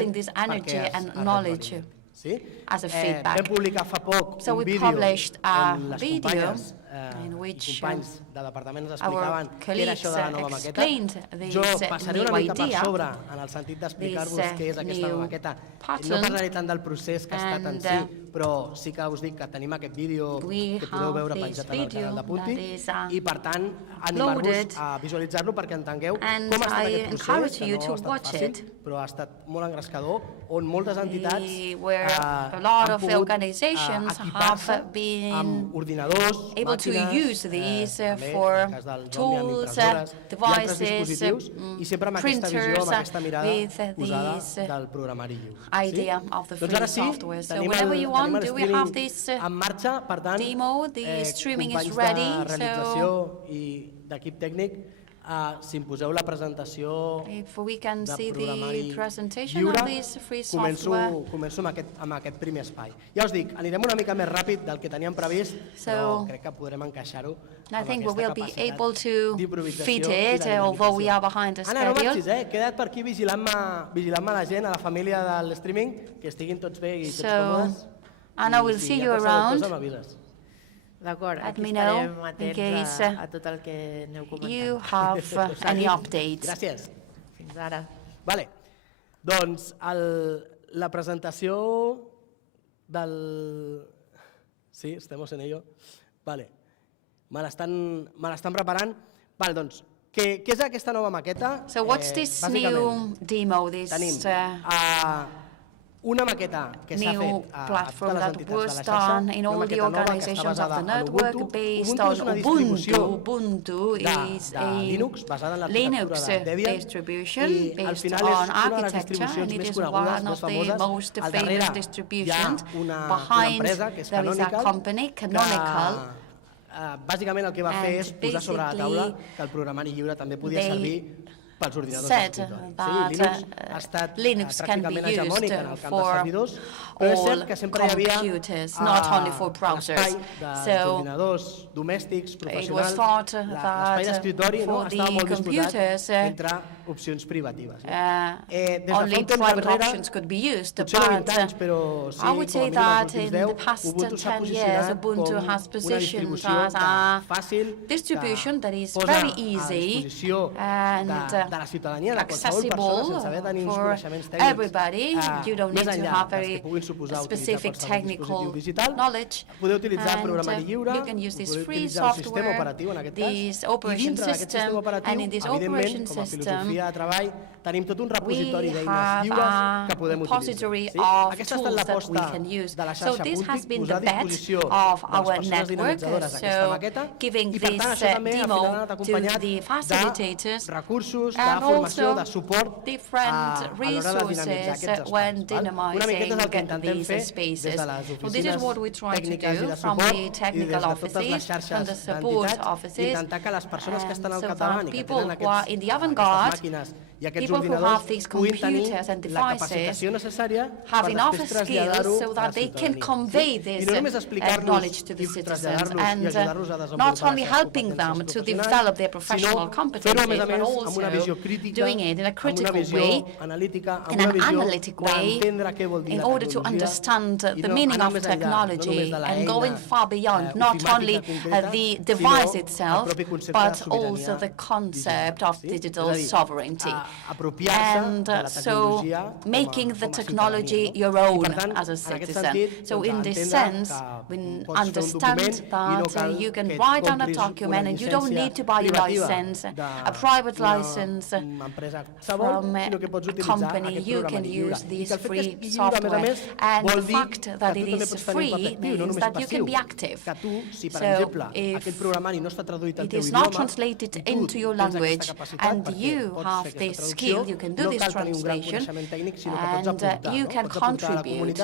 using this energy and knowledge as a feedback. Vam publicar fa poc So un we vídeo published a on les video companyes in i which companys de departament ens our explicaven què era colleagues això de la nova maqueta. explained Jo this passaré new una mica per idea, sobre en el sentit d'explicar-vos què és aquesta nova new maqueta. pattern, No parlaré tant del procés que ha estat en si, però sí que us dic que tenim aquest vídeo que podeu veure penjat en el canal de Punt TIC i, per tant, animar-vos a visualitzar-lo perquè entengueu com ha estat aquest procés, que no ha estat fàcil, però ha estat molt engrescador, on moltes entitats han pogut equipar-se amb ordinadors, màquines, for tools, devices, printers, with del programari lliure. idea of the free software. So whenever you want, we have this demo, the streaming is ready. So d'equip tècnic, si em poseu la presentació de programari lliure, començo amb aquest primer espai. Ja us dic, anirem una mica més ràpid del que teníem previst, però crec que podrem encaixar-ho amb aquesta capacitat d'improvisació i de dinàmica. Anna, no marxis, queda't per aquí vigilant-me la gent, a la família de l'streaming, que estiguin tots bé i tots còmodes. Anna, we'll see you around. D'acord, Let aquí me know estarem in atents case a tot el que aneu comentant. you have any updates. Gràcies. Fins ara. Vale. Doncs la presentació del... Sí, estamos en ello. Vale. Me l'estan preparant. Vale, doncs, què és aquesta nova maqueta? So what's this new demo, this una maqueta que s'ha new fet a platform totes les that entitats de was la xarxa, done in una all the maqueta nova que està organizations of basada the en network Ubuntu. based Ubuntu on és una distribució Ubuntu is de Linux basada en a l'arquitectura de Debian distribution i al based final és on una de les architecture, distribucions and it més is conegudes, one més of the famoses. most Al famous darrere hi ha distributions. una Behind empresa que és there is a company, Canonical, bàsicament el que va fer és posar sobre la taula que el programari lliure també podia servir pels ordinadors d'escriptori. Linux ha estat pràcticament hegemònic en el camp de servidors, però és cert que sempre hi havia l'espai dels ordinadors domèstics, professionals, l'espai d'escriptori estava molt disposat entre opcions privatives. Des de fa un temps enrere, potser no 20 anys, però sí, com a mínim els últims 10, Ubuntu s'ha posicionat com una distribució fàcil, que posa a disposició de la ciutadania, de qualsevol persona, sense haver de tenir uns coneixements tècnics més enllà dels que puguin suposar utilitzar qualsevol dispositiu digital. Podeu utilitzar el programari lliure, podeu utilitzar el sistema operatiu, en aquest cas, i dintre d'aquest sistema operatiu, evidentment, com a filosofia de treball, tenim tot un repositori d'eines lliures que podem utilitzar. Aquesta ha estat l'aposta de la xarxa Punt TIC, posar a disposició de les persones dinamitzadores aquesta maqueta, i per tant això també al final ha anat acompanyat de recursos, de formació, de suport a l'hora de dinamitzar aquests espais. Una miqueta és el que intentem fer des de les oficines tècniques i de suport i des de totes les xarxes d'entitats, intentar que les persones que estan al capdavant i que tenen aquestes màquines i aquests ordinadors puguin tenir la capacitació necessària per després traslladar-ho a la ciutadania. I no només explicar-los i traslladar-los i ajudar-los a desenvolupar les seves professionals, sinó fer-ho a més amb una visió crítica, amb una visió analítica, amb una visió d'entendre què vol dir la tecnologia i no anar més enllà, no només de l'eina ofimàtica concreta, sinó el propi concepte de sobirania. And so making the technology your own as a citizen. So in this sense, we understand that you can write down a document and you don't need to buy a license, a private license from a company. You can use this free software. And the fact that it is free means that you can be active. So if it is not translated into your language and you have this skill, you can do this translation and you can contribute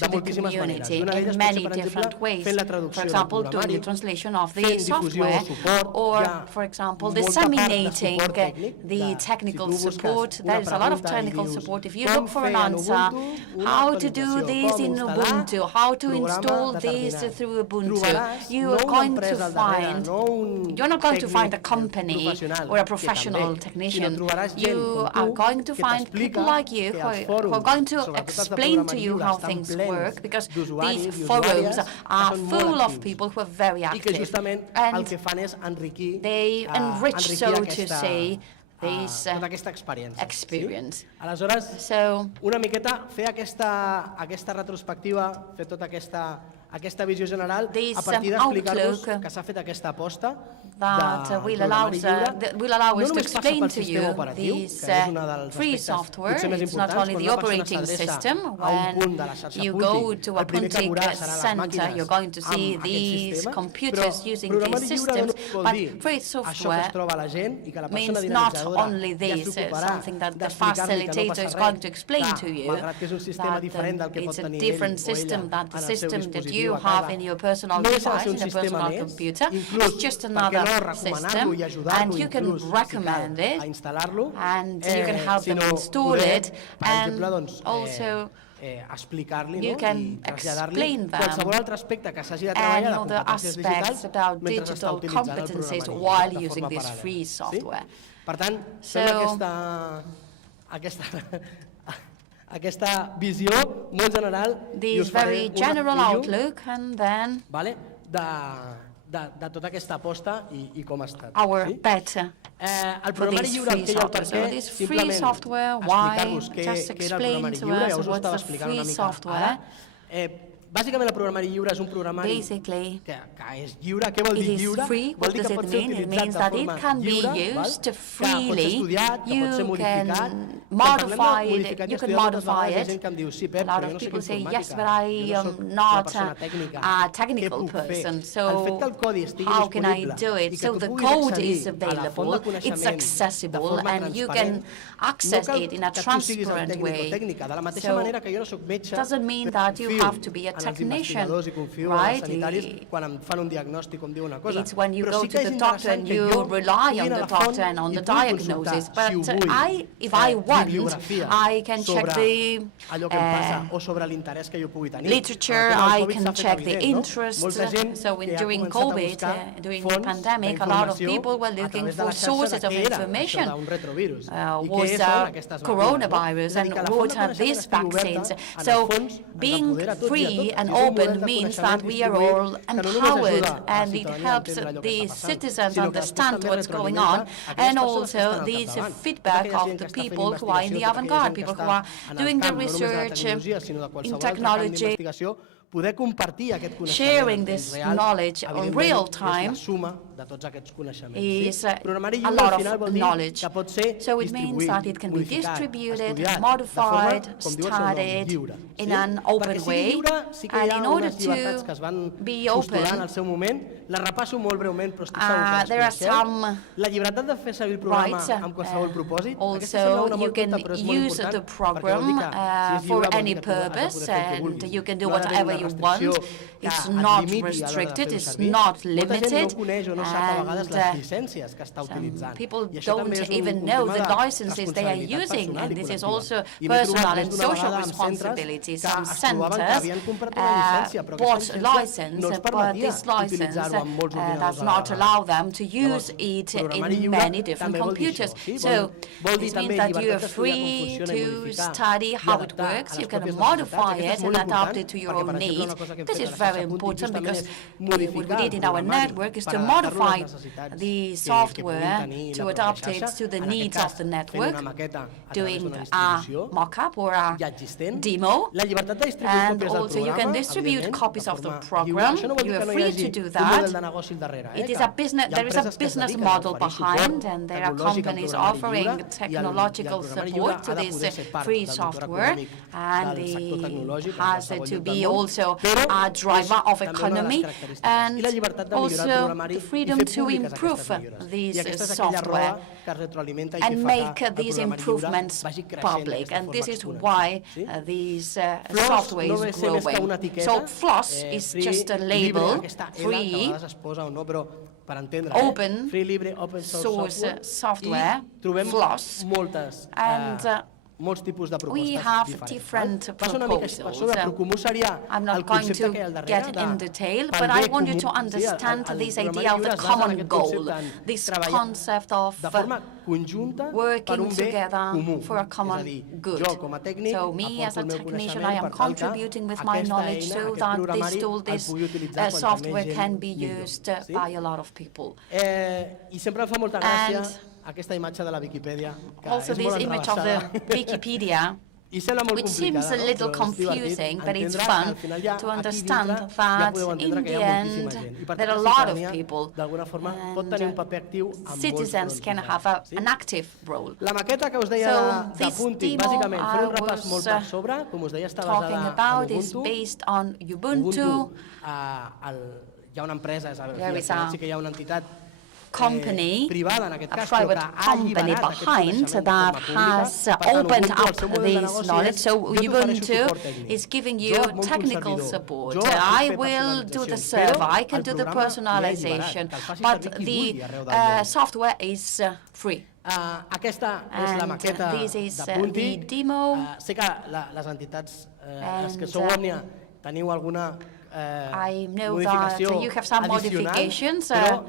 to the moltíssimes maneres. community I una in d'elles pot many ser, per different exemple, ways. fent la For traducció del example, doing programari, the translation of the fent difusió o software, suport, or, hi ha for example, molta part de disseminating suport tècnic, the de, technical si tu busques support. una There is a lot of pregunta i technical dius, support. If you com look for an fer en answer, Ubuntu una how to do actualització, this com in instal·lar Ubuntu, how to programa install this determinat. through Ubuntu, Trobaràs you no are una going to empresa al darrere, find, no un you're not going to find a tècnic company professional, or a que professional també, technician. sinó trobaràs gent You com are tu going to que find t'explica people like you que who els are fòrums, going to sobretot els de explain to programari you lliure, how estan things plens work, because d'usuaris these i forums usuàries are que són full molt of actius people who are very i que active. justament el And que fan és enriquir, they enrich, so to aquesta, say, this tota aquesta experiència. experience. Sí? Aleshores, So, una miqueta fer aquesta retrospectiva, fer tota aquesta visió general This, a partir d'explicar-vos outlook que s'ha fet aquesta aposta that will allow us to explain to you this free software. It's not only the operating system. When you go to a Punt TIC center, you're going to see these computers using these systems, but free software means not only this, something that the facilitator is going to explain to you, that it's a different system than the system that you have in your personal device, in a personal computer. It's just another system, and you can recommend it, and you can help them install it, and also you can explain them any other aspects about digital competencies while using this free software. Per tant, fem aquesta visió molt general i us faré very general outlook, and then de tota aquesta aposta i com ha estat. our bet El for programari this lliure, free el que hi ha el software. So perquè, this free simplement software, why? explicar-vos què Just era el explain programari to lliure, us ja us ho what's estava the explicant una free mica software. ara. Bàsicament el programari lliure és un programari Basically, que és lliure. Què vol it dir is lliure? free. Vol What dir does que it pot ser mean? It utilitzat means de that it forma can be lliure, used que pot ser freely. estudiat, que pot ser You modificat. can Quan parlem de modify it. modificat i You can estudiat, moltes modify vegades hi ha it. gent que em diu, sí, A Pep, lot però jo of no soc people say, informàtica. yes, but I Jo no am soc una not persona tècnica. a Què technical puc fer? person, El so fet que el codi estigui how can I disponible do i it? que So tu the puguis code accedir is a la font available, de it's coneixement de accessible, forma and you can transparent, access no cal it in a que tu siguis el transparent tècnic o way. tècnica. De la mateixa So manera que jo no soc metge, doesn't mean that you confio have to be a en els technician, investigadors i confio en els right? sanitaris quan em fan un diagnòstic o em diuen una cosa. It's when you Però go sí to que és the doctor interessant and que you jo rely pugui on anar the a la font doctor and on i the pugui diagnosis. consultar, si ho But vull, if I want, bibliografia I can check sobre the allò que em passa o sobre l'interès que jo pugui tenir. literature, I can check the interest. So during COVID, during the pandemic, a lot of people were looking for sources of information. Was coronavirus and what are these vaccines? So being free and open means that we are all empowered, and it helps the citizens understand what's going on, and also this feedback of the people who are in the avant-garde, people who are doing the research in technology, poder compartir aquest coneixement sharing this knowledge on real time és la suma de tots aquests coneixements. is a Programari lot lliure al final of vol dir knowledge. que pot ser So it means distribuït, that it can be modificat, distributed, estudiat, modified, de forma, com diu el seu nom, studied lliure. in an open Perquè sigui way, lliure, sí que hi and ha in order unes llibertats to que es van be postular open, en el seu moment. Les repasso molt breument, però estic segur que there are les coneixeu. some La llibertat de fer servir el programa rights. amb qualsevol propòsit. Aquesta sembla Also, una you molt can curta, però és molt use important, the perquè vol program dir que si és for lliure vol any dir que tu has de purpose, poder fer el que and vulguis. you can do No ha d'haver whatever una you want. restricció It's que et not limiti a l'hora de restricted, fer-ho it's servir. not Molta gent no limited, coneix o no sap a vegades and les llicències que està some utilitzant. people I això també don't és un even know tema the de licenses they are responsabilitat using, personal and i this is col·lectiva. also I m'he trobat personal més and d'una social vegada amb centres responsibility. que Some es trobaven que centers havien comprat una llicència, però bought aquesta llicència license, no els but permetia this license utilitzar-ho amb molts ordinadors does a la not vegada. allow them to Llavors, use it programari in lliure many different també vol dir computers. això, sí? So Vol dir this també means that you llibertat are d'estudiar com free funciona i to modificar study i how it adaptar a works. les You can pròpies modify necessitats. Aquesta és it molt and adapt important, it to your perquè, own per exemple, needs. una cosa que hem This fet is a la very xarxa Punt TIC important justament because és what we modificar did in our el programari network is per to adaptar-lo a modify les necessitats the que software pugui tenir to la adapt pròpia it xarxa. to the En needs aquest of the cas, fent network, una maqueta a través doing d'una a distribució mock-up or a ja existent. demo, La llibertat de distribuir and còpies del also you programa, can distribute evidentment, copies de of the forma lliure. program. Això no vol dir You que are no hi free hagi to do un that. model de negoci al darrere. It is a business. There is a business model behind, and there are companies offering technological support to this free software, and it has to be also a driver of economy, and also the freedom freedom to improve this software and make these improvements public. And this is why this software is growing. So FLOSS is just a label, free, open source software, FLOSS, and we have different proposals. I'm not going to get in detail, but I want you to understand this idea of the common goal, this concept of working together for a common good. So me as a technician, I am contributing with my knowledge so that this tool, this software can be used by a lot of people. And aquesta imatge de la Viquipèdia, que also és this molt image of the enrevessada. Wikipedia, which seems a little confusing, but it's fun to understand that in the end there are a lot of people and citizens can have an active role. La maqueta que us deia de Punt TIC, bàsicament, fer un repàs molt per sobre, com us deia, està basada en is Ubuntu. based on Ubuntu. Hi ha una empresa, sí que hi ha una entitat company, privada, en aquest a cas, private company behind that has opened up this knowledge. So Ubuntu is giving you technical support. I will do the server, I can do the personalization, but the software is free. Aquesta és la maqueta de Punt TIC. Sé que les entitats, les que sou Òmnia, teniu alguna modificació addicional, però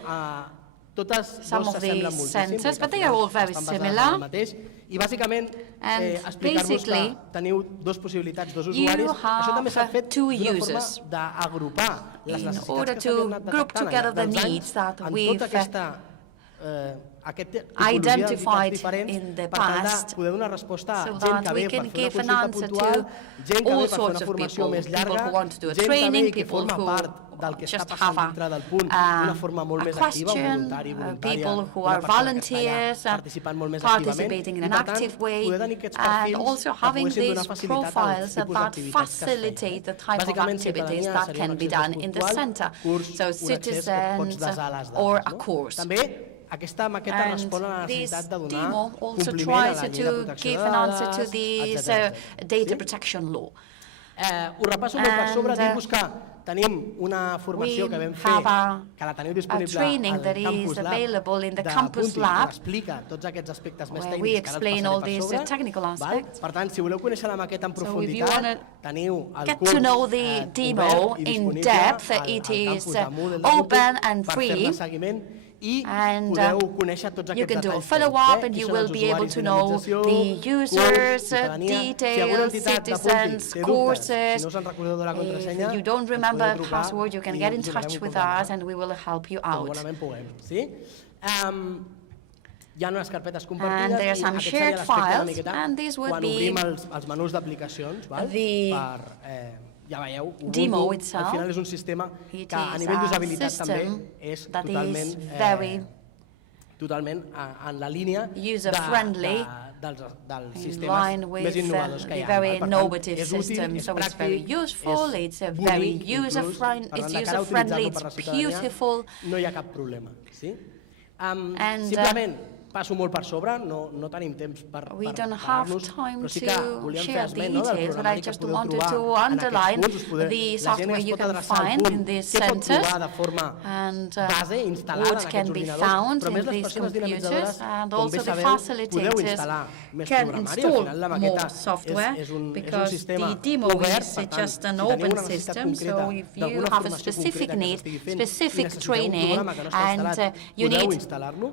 totes dues s'assemblen moltíssim, but they are all very similar. I bàsicament explicar-vos que teniu dues possibilitats, dos usuaris. Això també s'ha fet d'una forma d'agrupar les necessitats que s'han anat detectant al llarg dels anys en tota aquesta identified in the past, poder donar resposta a so gent que ve per fer una consulta puntual, gent que ve per fer una formació més llarga, gent que ve i que forma part del que està passant dintre del punt d'una forma molt més activa, voluntari, voluntària, una persona que està participant molt més activament, i per tant, poder tenir aquests perfils que poguessin donar facilitat als tipus d'activitats que es feien. Bàsicament, ciutadania seria un accés puntual, curs, un accés que pots desar a les dades. També aquesta maqueta respon a la necessitat de donar compliment a la llei de protecció de dades, etc. Us repasso molt per sobre, dir-vos que tenim una formació que vam fer, que la teniu disponible al Campus Lab, que explica tots aquests aspectes més tècnics que ara us passaré per sobre. Per tant, si voleu conèixer la maqueta en profunditat, teniu el curs obert i disponible al Campus de Moodle per fer-ne seguiment i podeu conèixer tots aquests detalls tècnics, qui són els usuaris d'organització, curs, ciutadania. Si alguna entitat de Punt TIC té dubtes, si no se'n recordeu de la contrasenya, ens podeu trucar i us ajudarem com bonament puguem. Hi ha unes carpetes compartides i aquest seria l'aspecte una miqueta quan obrim els menús d'aplicacions, ja veieu, Ubuntu al final és un sistema que a nivell d'usabilitat també és totalment en la línia dels sistemes més innovadors que hi ha. Per tant, és útil, és pràctic, és bonic, per tant, de cara a utilitzar-lo per la ciutadania no hi ha cap problema. Simplement, passo molt per sobre, no tenim temps per parlar-nos, però sí que volíem fer esment del programari que podeu trobar en aquest curs. La gent es pot adreçar al punt, què pot trobar de forma base, instal·lada en aquests ordinadors, però més les persones dinamitzadores, com bé sabeu, podeu instal·lar més programari. Al final la maqueta és un sistema obert, per tant, si teniu una necessitat concreta d'alguna formació concreta que s'estigui fent i necessiteu un programa que no està instal·lat, podeu instal·lar-lo.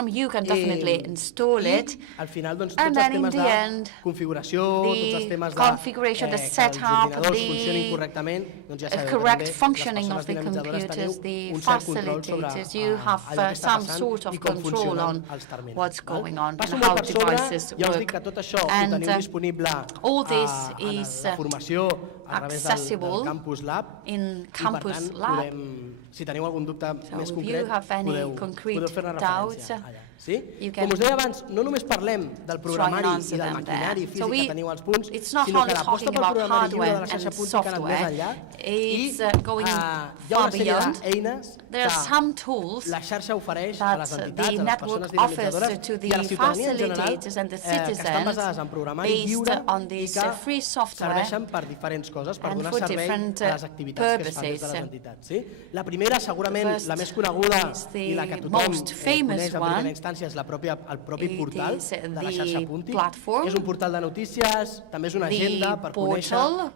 You can definitely install it, and then in the end, the configuration, the setup, the correct functioning of the computers, the facilitators, you have some sort of control on what's going on and how devices work. And all this is accessible in Campus Lab. Si teniu algun dubte més concret, podeu fer-ne referència allà. Com us deia abans, no només parlem del programari i del maquinari físic que teniu als punts, sinó que l'aposta pel programari lliure de la xarxa Punt TIC ha anat més enllà i hi ha una sèrie d'eines que la xarxa ofereix a les entitats, a les persones dinamitzadores i a la ciutadania en general que estan basades en programari lliure i que serveixen per diferents coses, per donar servei a les activitats que es fan des de les entitats. La primera, segurament la més coneguda i la que tothom coneix en primera instància, és el propi portal de la xarxa Punt TIC. És un portal de notícies, també és una agenda per conèixer,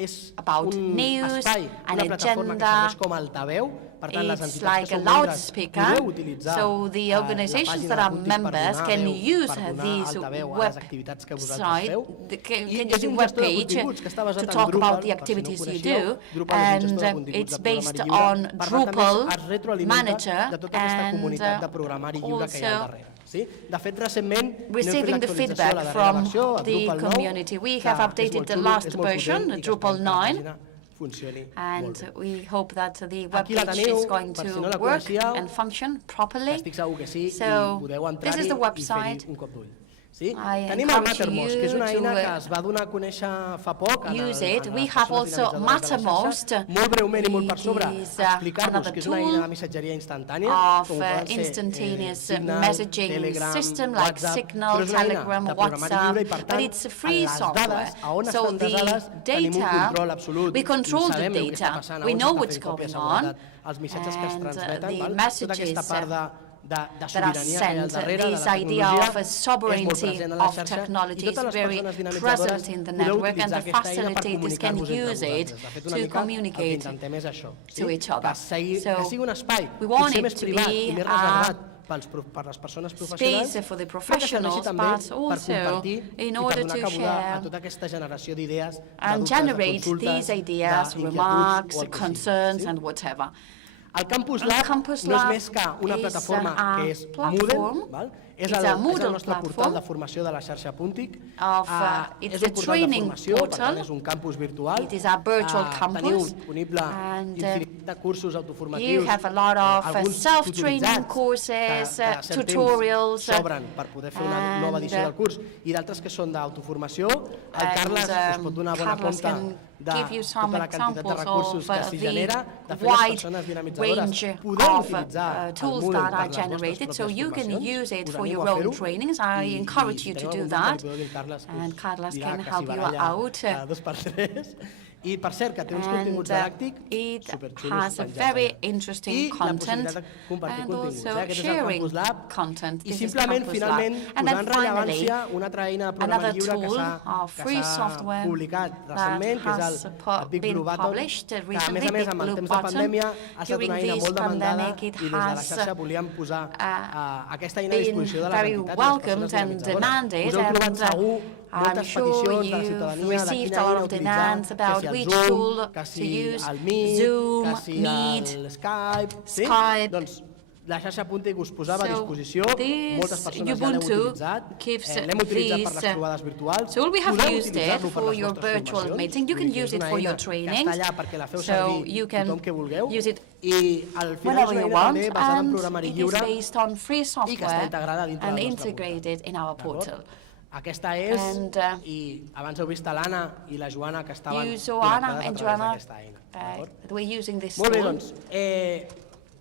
és un espai, una plataforma que serveix com a altaveu, per tant les entitats que són membres podeu utilitzar la pàgina de Punt TIC per donar altaveu a les activitats que vosaltres feu, i és un gestor de continguts que està basat en Drupal, per si no ho coneixeu. Drupal és un gestor de continguts de programari lliure, per tant també es retroalimenta de tota aquesta comunitat de programari lliure que hi ha al darrere. De fet, recentment receiving the feedback from the community. We have updated the last version, Drupal 9, and we hope that the web page is going to work and function properly. So this is the website. Tenim el Mattermost, que és una eina que es va donar a conèixer fa poc en les persones dinamitzadores de la xarxa. Molt breument i molt per sobre, explicar-vos que és una eina de missatgeria instantània, com poden ser Signal, Telegram, WhatsApp, però és una eina de programari lliure i, per tant, a les dades, a on estan desades, tenim un control absolut. I sabem el que està passant, on s'està fent còpia de seguretat, els missatges que es transmeten, tota aquesta part de sobirania que hi ha al darrere, de la tecnologia, és molt present a la xarxa i totes les persones dinamitzadores podeu utilitzar aquesta eina per comunicar-vos entre vosaltres. De fet, una mica el que intentem és això, que sigui un espai potser més privat i més reservat per les persones professionals, però que serveixi també per compartir i per donar cabuda a tota aquesta generació d'idees, de dubtes, de consultes, d'inquietuds o el que sigui. El Campus Lab no és més que una plataforma que és Moodle, és el nostre portal de formació de la xarxa Punt TIC, és un portal de formació, per tant és un campus virtual, teniu disponible infinitat de cursos autoformatius, alguns tutoritzats, que cada cert temps s'obren per poder fer una nova edició del curs, i d'altres que són d'autoformació. El Carles us pot donar bona compte de tota la quantitat de recursos que s'hi genera. De fet, les persones dinamitzadores podeu utilitzar el Moodle per les vostres pròpies formacions. For your own trainings. I encourage you to do that, and Carlos can help you out. I per cert, que té uns continguts didàctics superxulos penjats. I la possibilitat de compartir continguts. Aquest és el Campus Lab. I simplement, finalment, posar en rellevància una altra eina de programari lliure que s'ha publicat recentment, que és el Big Blue Button, que a més amb el temps de pandèmia ha estat una eina molt demandada i des de la xarxa volíem posar aquesta eina a disposició de les entitats i les persones dinamitzadores. Us heu trobat segur moltes peticions de la ciutadania de quina eina utilitzar, que si el Zoom, que si el Meet, que si el Skype. Doncs la xarxa Punt TIC us posava a disposició, moltes persones ja l'heu utilitzat, l'hem utilitzat per les trobades virtuals, podeu utilitzar-lo per les vostres formacions, és una eina que està allà perquè la feu servir tothom que vulgueu, i al final és una eina també basada en programari lliure i que està integrada dintre del nostre portal. Aquesta és, i abans heu vist l'Anna i la Joana que estaven connectades a través d'aquesta eina. Molt bé, doncs,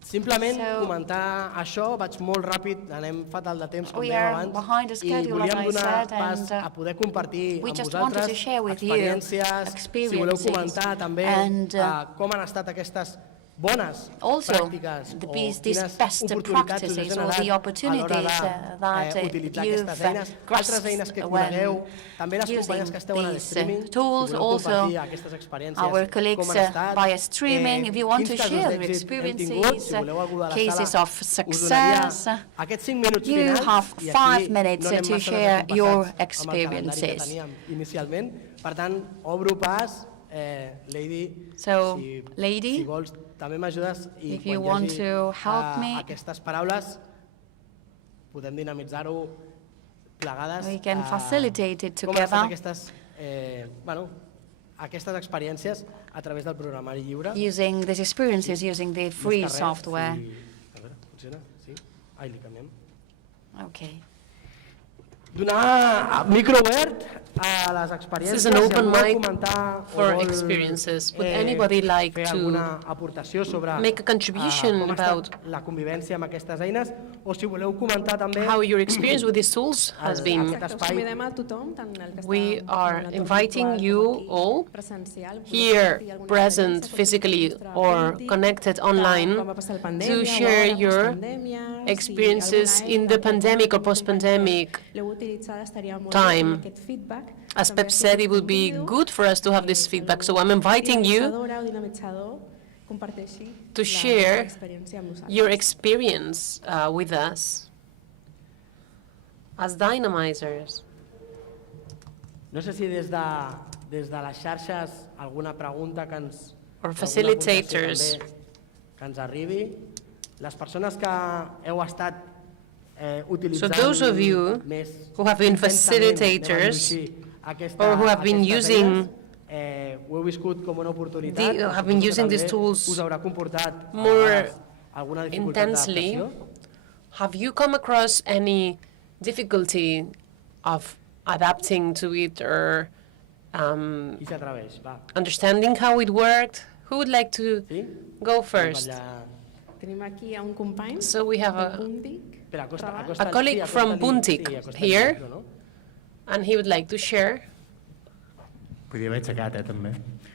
simplement comentar això, vaig molt ràpid, anem fatal de temps, com dèiem abans, i volíem donar pas a poder compartir amb vosaltres experiències, si voleu comentar també com han estat aquestes bones pràctiques o quines oportunitats us ha generat a l'hora d'utilitzar aquestes eines, altres eines que conegueu, també les companyes que esteu en el streaming, si voleu compartir aquestes experiències, com han estat, quins casos d'èxit hem tingut, si voleu algú de la sala, us donaria aquests 5 minuts finals i aquí no anem massa desenvolupats amb el calendari que teníem inicialment. Per tant, obro pas, Lady, si vols, també m'ajudes i quan hi hagi aquestes paraules podem dinamitzar-ho plegades. Com han estat aquestes experiències a través del programari lliure? Using these experiences using the free software. A veure, funciona? Sí? Ai, li canviem. Okay. Donar micro obert a les This experiències. is an si open algú vol mic comentar o for vol, experiences. Would anybody like fer to alguna aportació sobre make a contribution com ha about estat la convivència amb aquestes eines, o si voleu comentar també how your experience with these tools has been? aquest espai. Convidem a tothom, tant el que We està are en l'entorn inviting virtual you com aquí all presencial, poder here compartir alguna present experiència, physically compartir or el nostre Punt TIC, connected de online com va passar la pandèmia, to o share ara, your postpandèmia, si experiences alguna in the eina que pandemic or alguns post-pandemic companys l'heu utilitzada, estaria molt time. bé amb aquest feedback. As També Pep si said, teniu it would be vídeo, good for us to have this feedback. So I'm inviting you dinamitzadora o dinamitzador, comparteixi to la share experiència amb nosaltres. your experience with us as dynamizers. No sé si des de les xarxes alguna pregunta que ens... Or alguna facilitators. aportació també que ens arribi. Les persones que heu estat utilitzant So those of you més who have been intensament, facilitators anem a dir així, or who have been aquestes using eines, ho heu viscut com una oportunitat. have been suposo que using these també tools us haurà comportat a more vegades alguna dificultat intensely. d'adaptació. Have you come across any difficulty of adapting to it or Qui s'atreveix? Va. understanding how it worked? Who would like to Sí? go first? Allà. Tenim aquí a un company So we have del a, Punt TIC. Espera, A colleague from Punt TIC here. no? and he would like to share. Podria haver aixecat, també.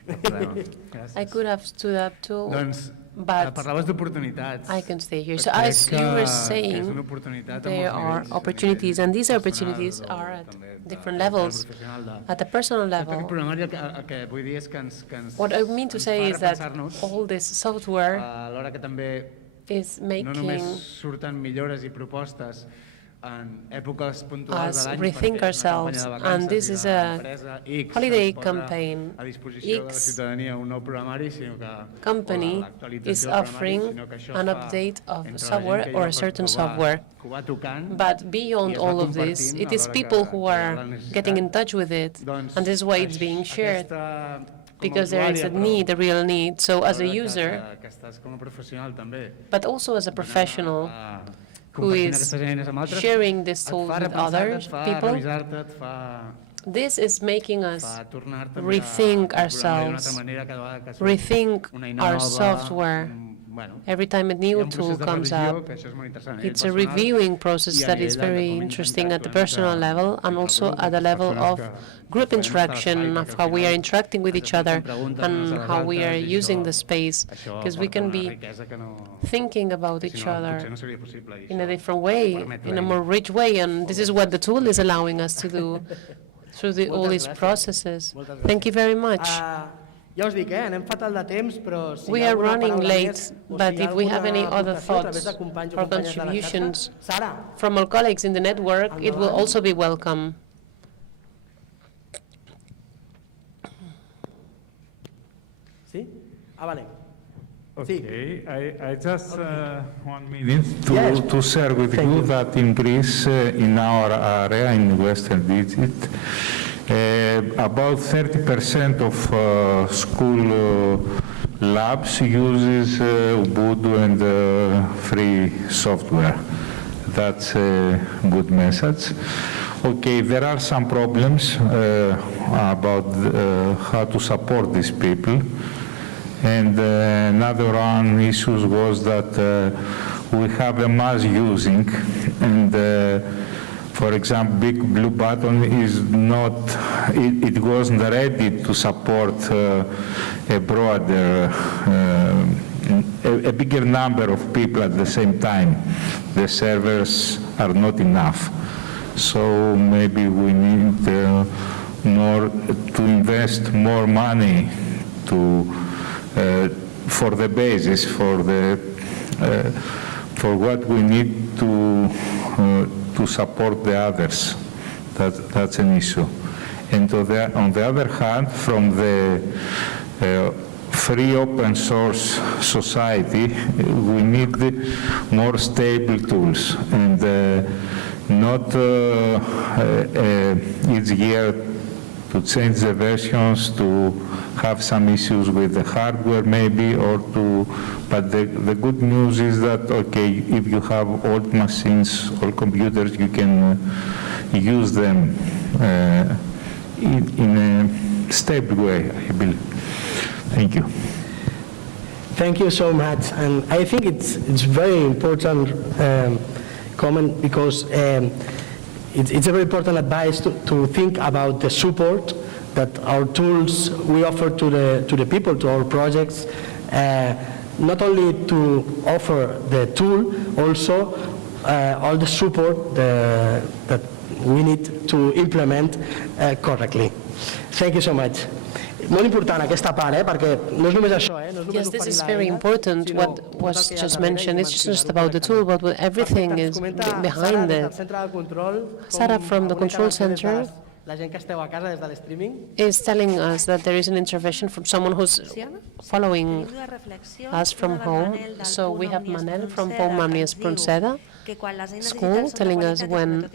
No problema. Gràcies. I could have stood up too, Doncs, but parlaves d'oportunitats. I can stay here. So Crec as you were que és saying, una oportunitat a there molts are nivells, opportunities, a and these nivell opportunities personal are o at també different de levels. professional de- At the personal Tot aquest level, programari el que vull dir és que ens what I mean to ens say fa is that repensar-nos, all this software alhora que també is no només making surten millores i propostes en èpoques puntuals us de l'any, rethink perquè és una ourselves, campanya de and vacances this i is a l'empresa X holiday ens posa campaign. a disposició de la X ciutadania un nou programari, sinó que company o l'actualització is del programari, offering sinó que això an fa update of entre la software gent que or hi a va certain per trobar, software. que ho va tocant, But beyond i es va all of this, compartint it is alhora people que who hi ha are la necessitat. getting in touch with it, Doncs, and this is why it's being shared, com because there is a usuària, però need, a real need. So as a alhora user, que estàs com a professional també, but also as a professional a who compartint is aquestes eines amb altres, sharing these et tools fa with repensar-te, other et fa people, revisar-te, et fa this is making us tornar també rethink a programar d'una ourselves, altra manera cada vegada que surt rethink una eina our nova, software. bueno, Every time a hi ha new un tool procés de comes revisió up, que això és molt interessant, it's a personal, reviewing process i a that is nivell de very com interesting at the interactuem personal entre- level and entre also grup, at the level persones of que group podem estar a interaction, l'espai, of perquè how al we are final interacting with ens each fem other preguntes and unes a les how we altres are i using això- the space, això because we aporta can una be riquesa que no, thinking about si each no, other potser no seria possible, i in a això different way, permet in a l'eina. more rich way, and this is what the tool is allowing us to do through all Moltes these gràcies. processes. Moltes Thank you very much. Ja us dic, anem fatal de temps, però si We hi ha are alguna running paraula late, més, o but si hi ha if we have alguna any other aportació a través de thoughts companys o or companyes de la contributions xarxa, Sara, from our colleagues in the network, it will Endavant. also be welcome. sí? Vale. Okay, I just 1 minute Yes. to share with you that in Greece, in our area, in Western Digit, about 30% of school labs uses Ubuntu and free software. That's a good message. Okay, there are some problems about how to support these people. And another one issue was that we have a mass using, and for example, Big Blue Button is not, it wasn't ready to support a broader, a bigger number of people at the same time. The servers are not enough. So maybe we need more to invest more money to for the basis, for what we need to support the others. That's an issue. And on the other hand, from the free open source society, we need more stable tools, and not each year to change the versions, to have some issues with the hardware maybe, but the good news is that, okay, if you have old machines or computers, you can use them in a stable way, I believe. Thank you. Thank you so much. And I think it's very important comment because it's a very important advice to think about the support that our tools we offer to the people, to our projects, not only to offer the tool, also all the support that we need to implement correctly. Thank you so much. Molt important aquesta part, perquè no és només això, no és només Yes, this oferir is la very eina, important. sinó What tot was el que hi ha just darrere mentioned i is dimensió just about the tool, but everything is behind it. Sarah from the control center la gent que esteu a casa des de l'streaming, is telling us that there is an intervention from someone who's following us from home. So we have Manel from Home Omni Espronceda School telling us when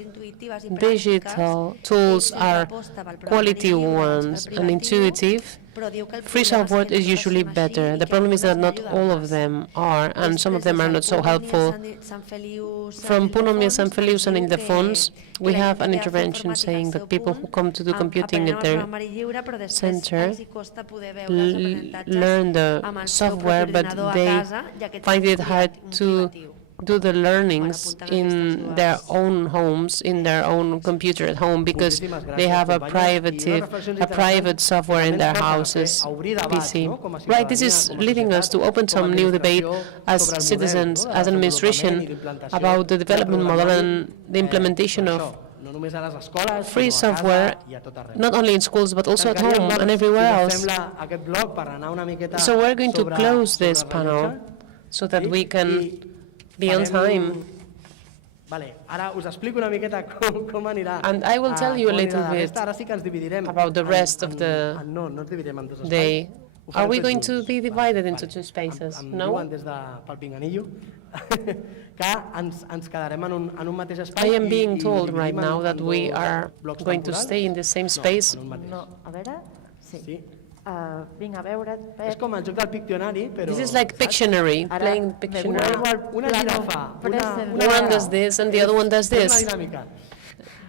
digital tools are quality ones and intuitive, free software is usually better. The problem is that not all of them are, and some of them are not so helpful. From Punt Omni Sant Felius and Ildefons, we have an intervention saying that people who come to do computing at their center learn the software, but they find it hard to do the learnings in their own homes, in their own computer at home, because they have a private software in their houses, PC. Right, this is leading us to open some new debate as citizens, as an administration, about the development model and the implementation of free software, not only in schools, but also at home and everywhere else. So we're going to close this panel so that we can be on time. And I will tell you a little bit about the rest of the day. Are we going to be divided into two spaces? No? I am being told right now that we are going to stay in the same space. No, a veure, sí. Vinc a veure, És com el joc del Pictionary, però... This is like Pictionary, playing Pictionary. Una girafa, One does this and the other one does this.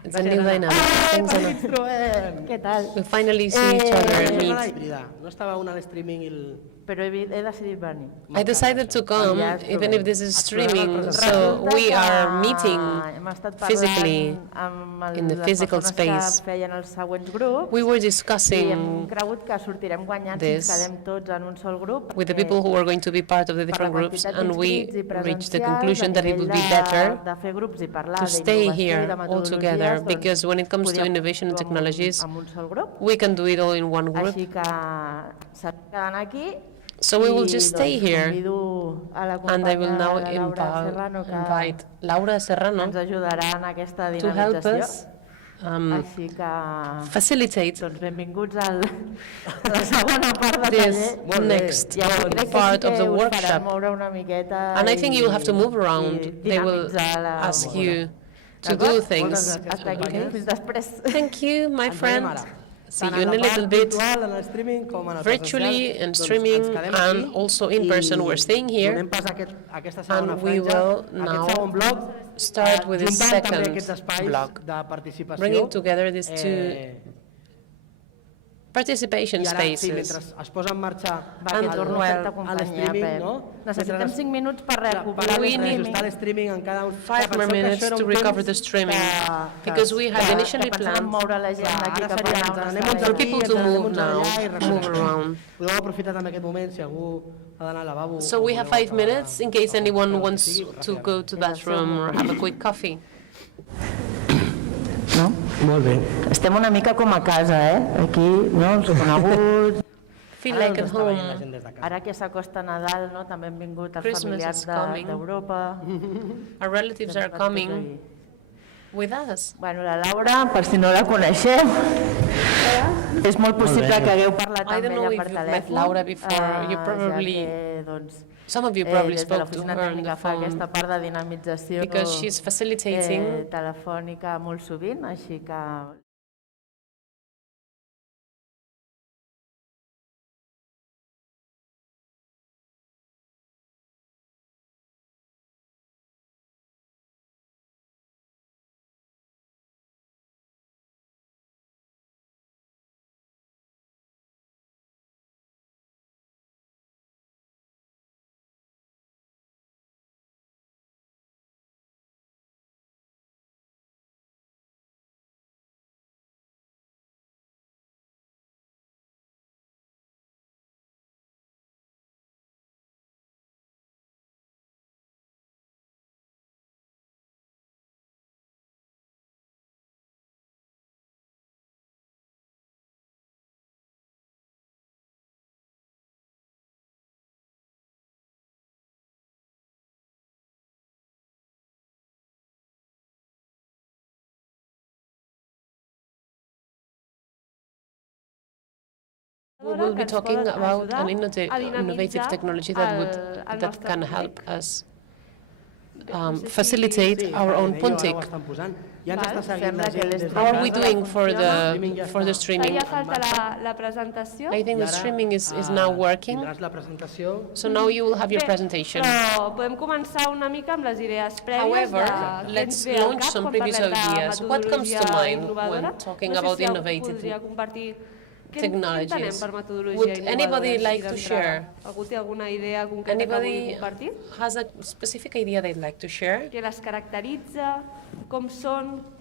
It's a new dynamic. Things are què tal? we finally see each other and meet. No estava una al streaming i el... Però he decidit venir. I decided to come, even if this is streaming, so we are meeting physically in the physical space. We were discussing this with the people who are going to be part of the different groups, and we reached the conclusion that it would be better to stay here all together, because when it comes to innovation and technologies, we can do it all in one group. So we will just stay here, and I will now invite Laura Serrano to help us facilitate this next part of the workshop. And I think you will have to move around. They will ask you to do things. Okay? Thank you, my friend. See you in a little bit, virtually and streaming, and also in person. We're staying here, and we will now start with the second block, bringing together these two participation spaces. And torno a l'streaming, no? Necessitem 5 minuts per recuperar we need 5 more minutes to recover the streaming, because we had initially planned for people to move now, move around. So we have 5 minutes in case anyone wants to go to the bathroom or have a quick coffee. No? Molt bé. Estem una mica com a casa, Aquí, no? Els coneguts. Feel like at home. Ara que s'acosta Nadal, no? També han vingut els Christmas familiars is coming. d'Europa. Our relatives are coming with us. Bueno, la Laura, per si no la coneixeu, és molt possible que hagueu parlat I amb don't know ella if per you've telèfon. met Laura before. You probably, ja que, doncs, some of you probably des de spoke to l'oficina her on tècnica the fa phone, aquesta part de dinamització because she's facilitating telefònica molt sovint, així que We will be talking about an innovative technology that can help us facilitate our own Punt TIC. How are we doing for the streaming? I think the streaming is now working. So now you will have your presentation. However, let's launch some previous ideas. What comes to mind when talking about innovative technologies? Would anybody like to share? Anybody has a specific idea they'd like to share?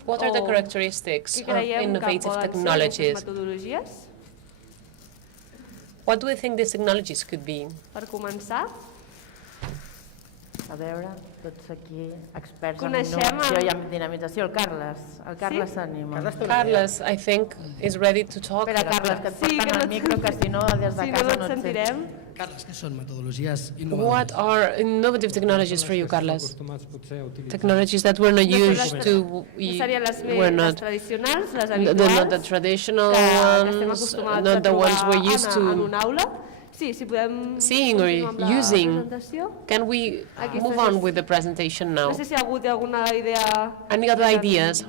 What are the characteristics of innovative technologies? What do you think these technologies could be? A veure, tots aquí experts en innovació i en dinamització. El Carles s'anima. Carles, I think, is ready to talk. Espera, Carles, que et porten el micro, que si no, des de casa no et sentirem. Carles, què són metodologies innovadores? What are innovative technologies for you, Carles? Technologies that we're not used to, we're not the traditional ones, not the ones we're used to seeing or using. Can we move on with the presentation now? Any other ideas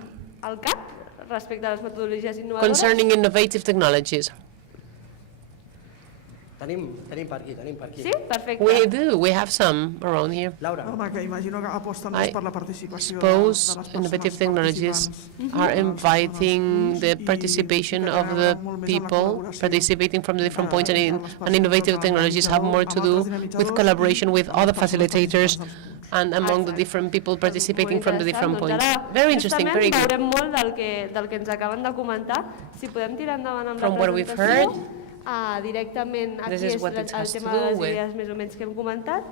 concerning innovative technologies? Tenim per aquí. Sí? Perfecte. We do. We have some around here. Laura. Home, que imagino que aposten més per la participació de Suppose les innovative persones technologies participants. are inviting the participation of the people participating from the different points, and innovative technologies have more to do with collaboration with other facilitators and among the different people participating from the different points. Very interesting, very good. Veurem molt del que ens acaben de comentar. Si podem tirar endavant amb From la what we've heard, presentació, directament aquí this is és what el it has to tema do de les with. idees més o menys que hem comentat.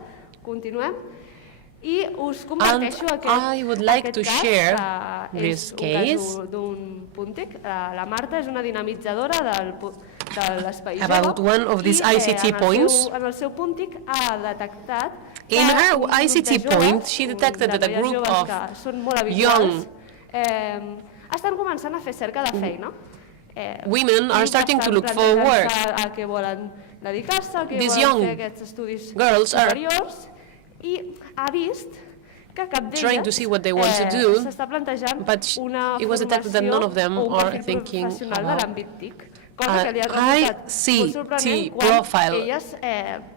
Continuem. I us And comparteixo I would like to share és this un case cas d'un Punt TIC. La Marta és una dinamitzadora de l'espai jove. about one of these ICT points. En el seu Punt TIC ha detectat que In her un grup de ICT joves, point, she detected that a de group joves of que són molt young estan començant a fer cerca de feina. women are starting to look for work. A què volen dedicar-se, a què These volen young fer aquests estudis girls are superiors, i ha vist que cap trying to see what they want to d'elles do, s'està plantejant but una it was detected that none of them formació o un are perfil thinking professional de about l'àmbit TIC, cosa que li ha resultat molt ICT sorprenent quan profile elles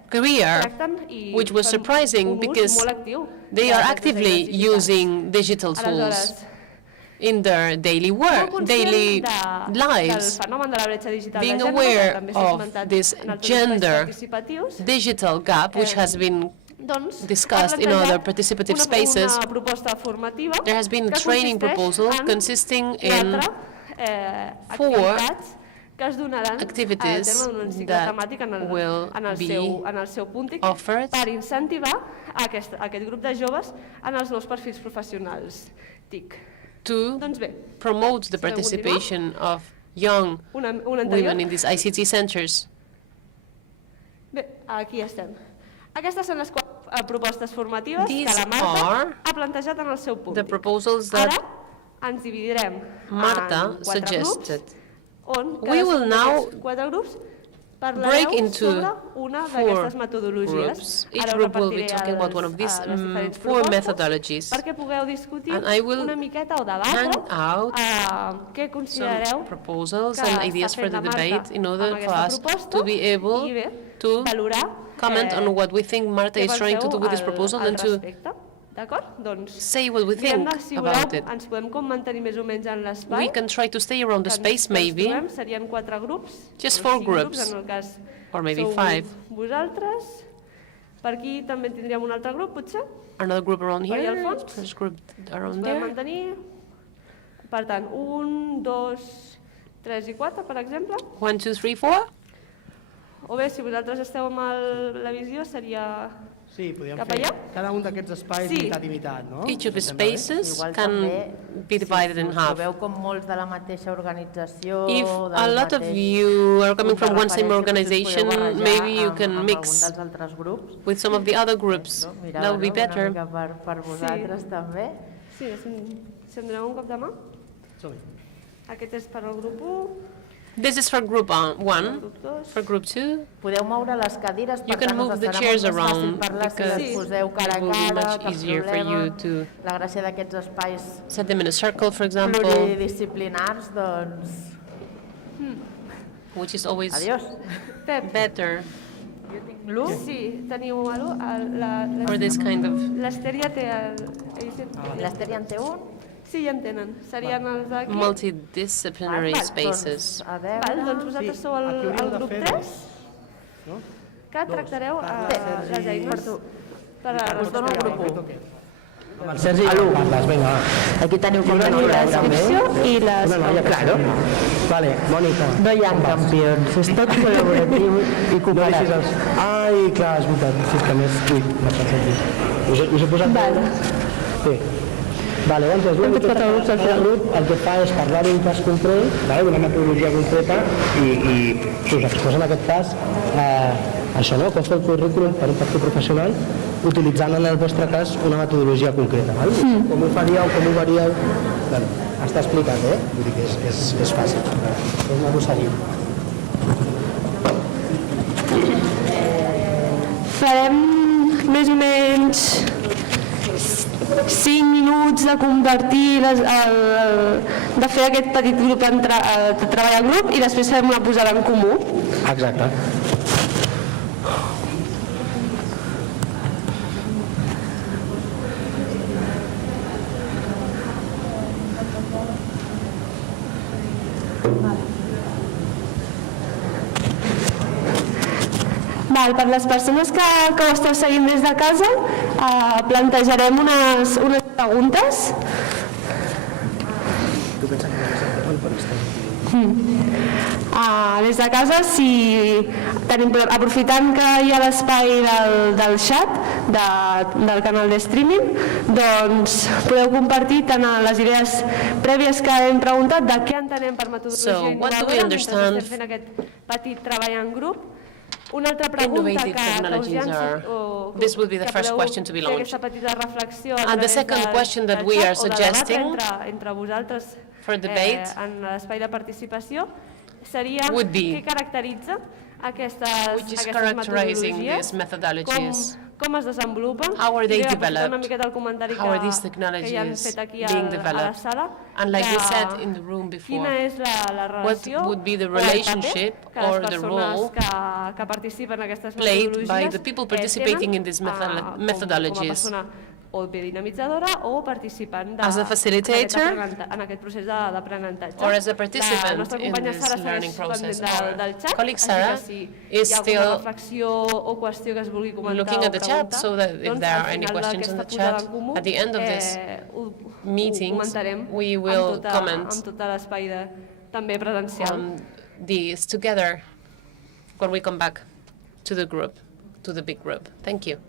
career, tracten i which was fan surprising un ús because molt actiu they are d'aquestes actively eines digitals. using digital tools Aleshores, in their daily work, molt daily conscient lives, del fenomen de la bretxa digital being de gènere, aware que també s'ha of esmentat this en altres gender espais participatius, digital gap, which has been doncs, discussed in ha plantejat other participative spaces. una proposta formativa There has been a que training consisteix proposal en consisting in 4 activitats que es donaran activities al terme d'un cicle that temàtic will en el seu Punt TIC offered per incentivar aquest grup de joves en els nous perfils professionals TIC. to Doncs bé, promote the participation of young un anterior. women in these ICT centers. Bé, aquí estem. Aquestes són les 4 propostes formatives que These la Marta are ha plantejat en el seu Punt The TIC. proposals Ara that ens dividirem Marta en 4 suggested. grups, on We will cadascun now d'aquests 4 grups break parlareu into sobre una 4 d'aquestes metodologies. groups. Each Ara group will be repartiré talking about one of these les diferents 4 propostes methodologies. perquè pugueu discutir And I will una miqueta o hang debatre out què considereu some proposals que and està ideas for fent the la Marta debate in amb order for aquesta us proposta to be able i bé, to valorar comment on what we think Marta què is trying to do with this penseu proposal al and to respecte. D'acord? Doncs, say what we think si about voleu, it. ens podem com mantenir més o menys en l'espai. We can try to stay around the que space, ens maybe, trobem. Serien 4 grups. Just o 4 5 groups, en el cas or maybe sou 5. vosaltres. Per aquí també tindríem un altre grup, potser. Another group around Per allà here, al fons. first group Ens around podem there. mantenir. Per tant, 1, 2, 3 i 4, per exemple. 1, 2, 3, 4. O bé, si vosaltres esteu amb la visió, seria Sí, podríem cap fer allà. cada un d'aquests espais Sí. mitat i mitat, no? Each of the Us sembla bé? spaces Igual can també, be divided si in us half. trobeu com molts de la mateixa organització, If del a lot of mateix you are coming punt de from one same referència, organization, potser us podeu maybe you barrejar can amb mix algun dels altres grups. with some of the other groups. No? That would be Una better. mica per vosaltres també. Sí, si em doneu un cop de mà. Som-hi. Aquest és per al grup 1, This is for group 1. grup 2, For group 2, podeu moure les cadires, you per can tant us move the serà chairs molt més fàcil around parlar si because les poseu cara a it will be cara, much cap easier for problema. you to La gràcia d'aquests espais set them in a circle, for example, pluridisciplinars, doncs... which is always Adiós. better L'1? Sí, teniu l'1. for this kind of... L'Ester ja té el... L'Ester ja en té un? Sí, ja en tenen. Serien els d'aquí. multidisciplinary spaces. A veure... Val, doncs vosaltres sou el grup 3, que tractareu les eines per a Us dono el grup 1. Amb el Sergi parles, vinga, va. Aquí teniu com teniu la també. descripció i les... Una noia, claro. Vale, Mònica. No hi ha campions, és tot col·laboratiu i cooperat. Ai, clar, és veritat. Si és que més... Ui, m'ha passat aquí. Us he posat... Vale. Sí. Vale, doncs és l'únic que cada grup el que fa és parlar d'un cas concret, vale, d'una metodologia concreta i us exposa en aquest cas això, no? Com fer el currículum per un perfil professional utilitzant en el vostre cas una metodologia concreta. Val? Com ho faríeu, com ho varíeu... Bueno, està explicat, Vull dir que és fàcil. És una bosseria. Farem més o menys 5 minuts de convertir, de fer aquest petit grup de treball en grup i després farem una posada en comú. Exacte. Per les persones que ho esteu seguint des de casa, plantejarem unes preguntes. Des de casa, aprofitant que hi ha l'espai del chat, del canal de streaming, doncs podeu compartir tant les idees prèvies que hem preguntat de què entenem per metodologia innovadora mentre estem fent aquest petit treball en grup. Una altra pregunta que us llanço, This would be the first question to be launched. aquesta petita reflexió And the second question that we are suggesting entre vosaltres for debate en l'espai de participació seria would be què caracteritza which is characterizing these methodologies. Com es desenvolupen? How are they developed? Una miqueta el comentari How are these que ja hem technologies fet aquí being a la developed? sala. And like we said in the room before, Quina és la relació what would be the o el paper relationship que les or the persones role que participen en aquestes played metodologies by the people participating in these com a methodologies? persona o bé dinamitzadora o participant As a facilitator en aquest procés d'aprenentatge. or as a participant La nostra in companya this Sara learning segueix process. pendent del xat, Colleague així Sara que si is hi ha alguna still reflexió o qüestió que es vulgui comentar looking o at the chat preguntar, so that if doncs, there al are any final questions in the d'aquesta posada chat, en comú, at the end of this ho meetings, comentarem we will amb comment tot l'espai també presencial. on these together when we come back to the group, to the big group. Thank you.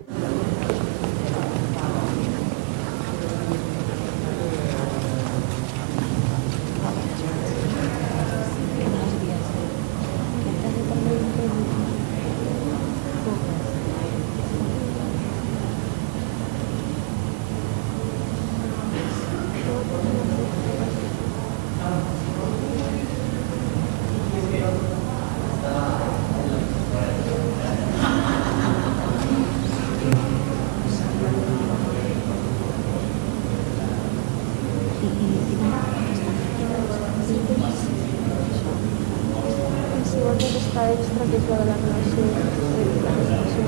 extra que és la de la relació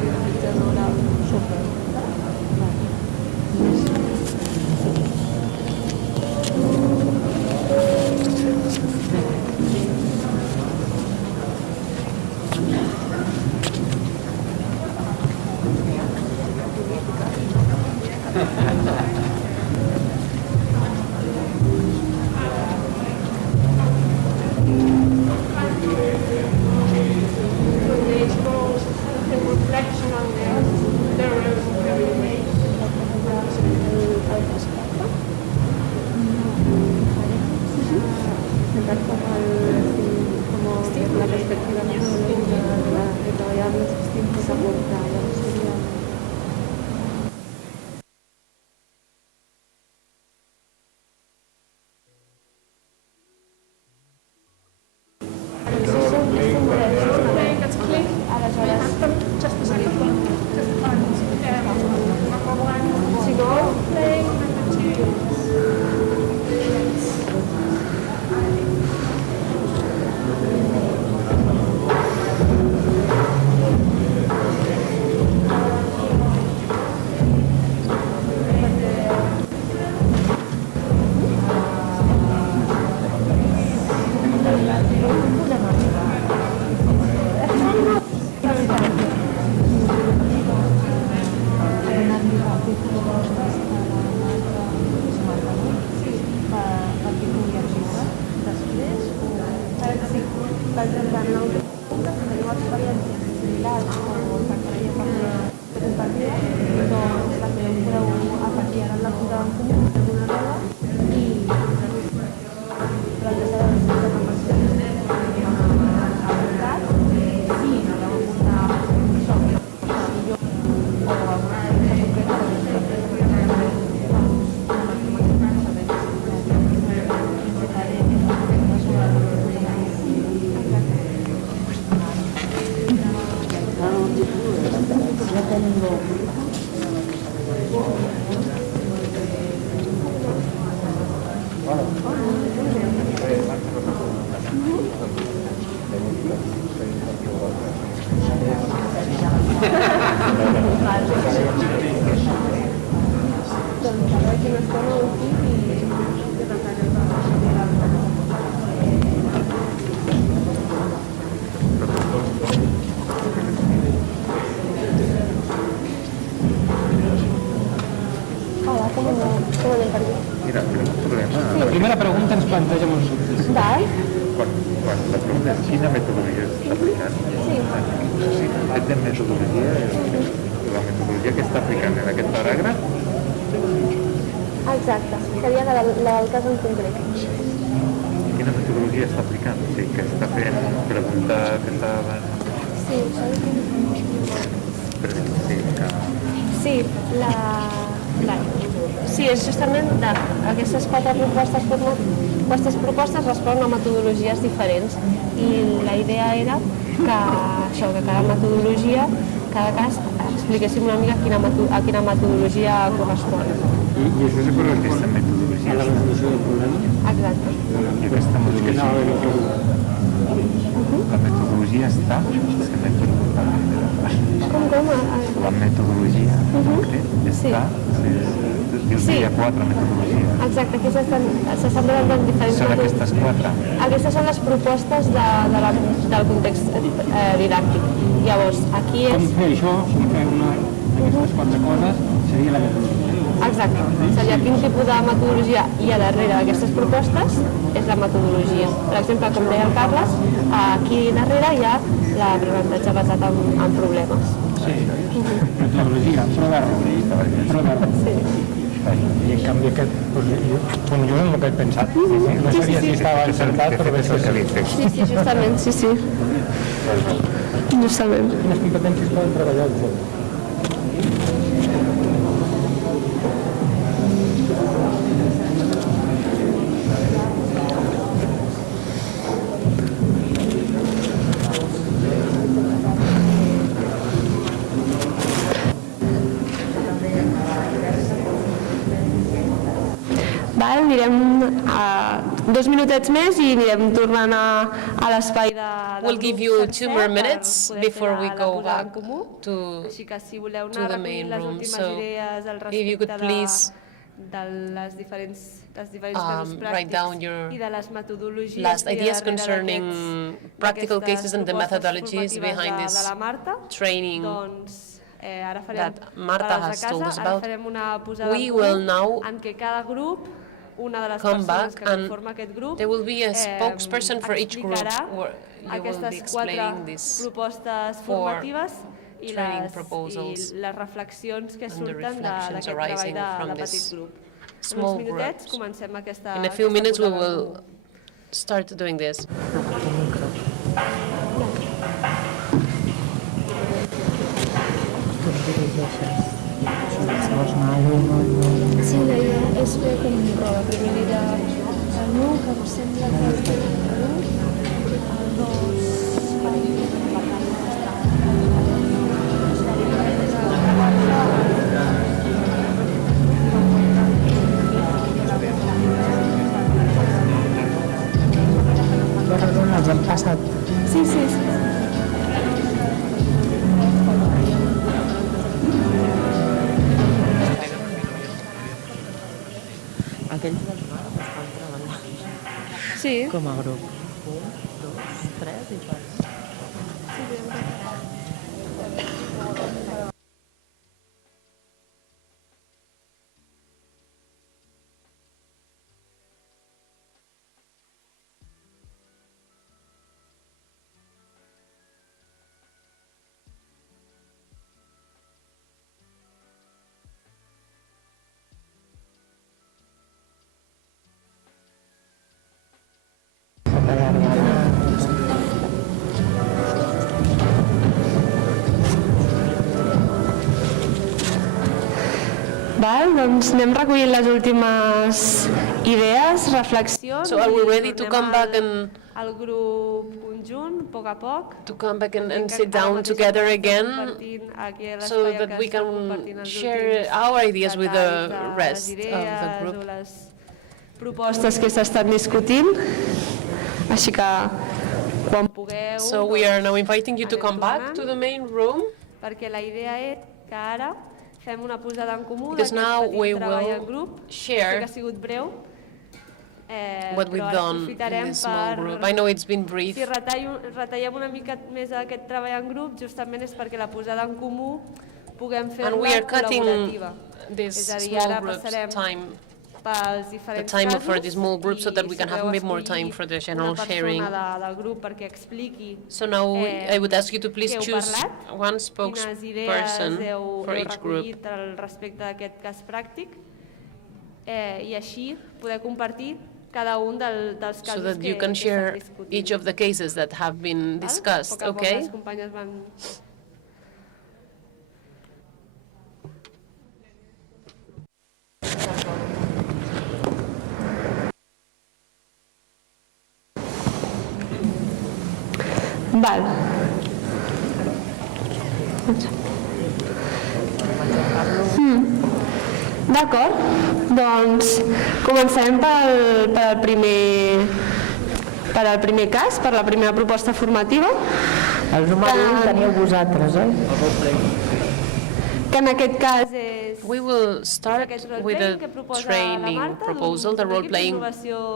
humanitzadora super. Mira, tenim un problema. La primera pregunta ens planteja molts dubtes. Val? Quan la pregunta és quina metodologia s'està aplicant, el fet de metodologia és la metodologia que està aplicant en aquest paràgraf. Exacte, seria la del cas en concret. Quina metodologia està aplicant? O sigui, que està fent preguntar que estaven... Sí, sí, és justament d'aquestes quatre propostes responen a metodologies diferents i la idea era que cada metodologia, cada cas, expliquéssim una mica a quina metodologia correspon. I això és per aquesta metodologia. A la resolució del problema? Exacte. I aquesta metodologia... La metodologia està... Com? La metodologia està... Dius que hi ha 4 metodologies. Exacte, aquí s'estan presentant diferents... Són aquestes 4? Aquestes són les propostes del context didàctic. Llavors, aquí és... Com fer això, com fer una d'aquestes 4 coses, seria la metodologia. Exacte. Seria quin tipus de metodologia hi ha darrere d'aquestes propostes és la metodologia. Per exemple, com deia el Carles, aquí darrere hi ha l'aprenentatge basat en problemes. Sí, metodologia, prova-error. Sí. I en canvi aquest, jo el que he pensat, no sabia si estava encertat, però bé, Sí, justament, sí. Justament. Quines competències poden treballar els joves? Anirem 2 minutets més i anirem tornant a l'espai de... We'll give you 2 more minutes before we go back to the main room. So if you could please write down your last ideas concerning practical cases and the methodologies behind this training that Marta has told us about. We will now come back and there will be a spokesperson for each group where you will be explaining these 4 training proposals and the reflections arising from these small groups. In a few minutes we will start doing this. Sí, la idea és fer com prova. Primer anirà el 1, que em sembla que és el 1, el 2... Els hem passat. Sí. Aquells dels mares estan treballant com a grup. 1, 2, 3 i 4. Doncs anem recollint les últimes idees, reflexions. So are we ready to come back and conjunt, a poc. To come back and sit down together again so that we can share our ideas with the rest of the group. Les propostes que s'estan discutint, així que quan pugueu... So we are now inviting you to come back to the main room. Perquè la idea és que ara fem una posada en comú Because now d'aquest we petit treball en will grup. share Sé que ha sigut breu, what we've done in this small group. I know it's been brief. Si retallem una mica més aquest treball en grup, justament és perquè la posada en comú puguem fer-la And we are cutting col·laborativa. this És a dir, small ara group passarem time, pels the diferents time casos, for this small group, so that we i can have a bit more time for the general sharing. una persona del grup perquè expliqui So now I would ask you to please què heu choose parlat, one quines idees spokesperson for heu each group. recollit al respecte d'aquest cas pràctic, i així poder compartir cada un dels So casos that you que can s'han share discutit. each of the cases that have been discussed, A poc okay? les companyes van... Val. D'acord, doncs començarem pel primer cas, per la primera proposta formativa. El número 1 teniu vosaltres, Que en aquest cas és... We will start with a training proposal, the role-playing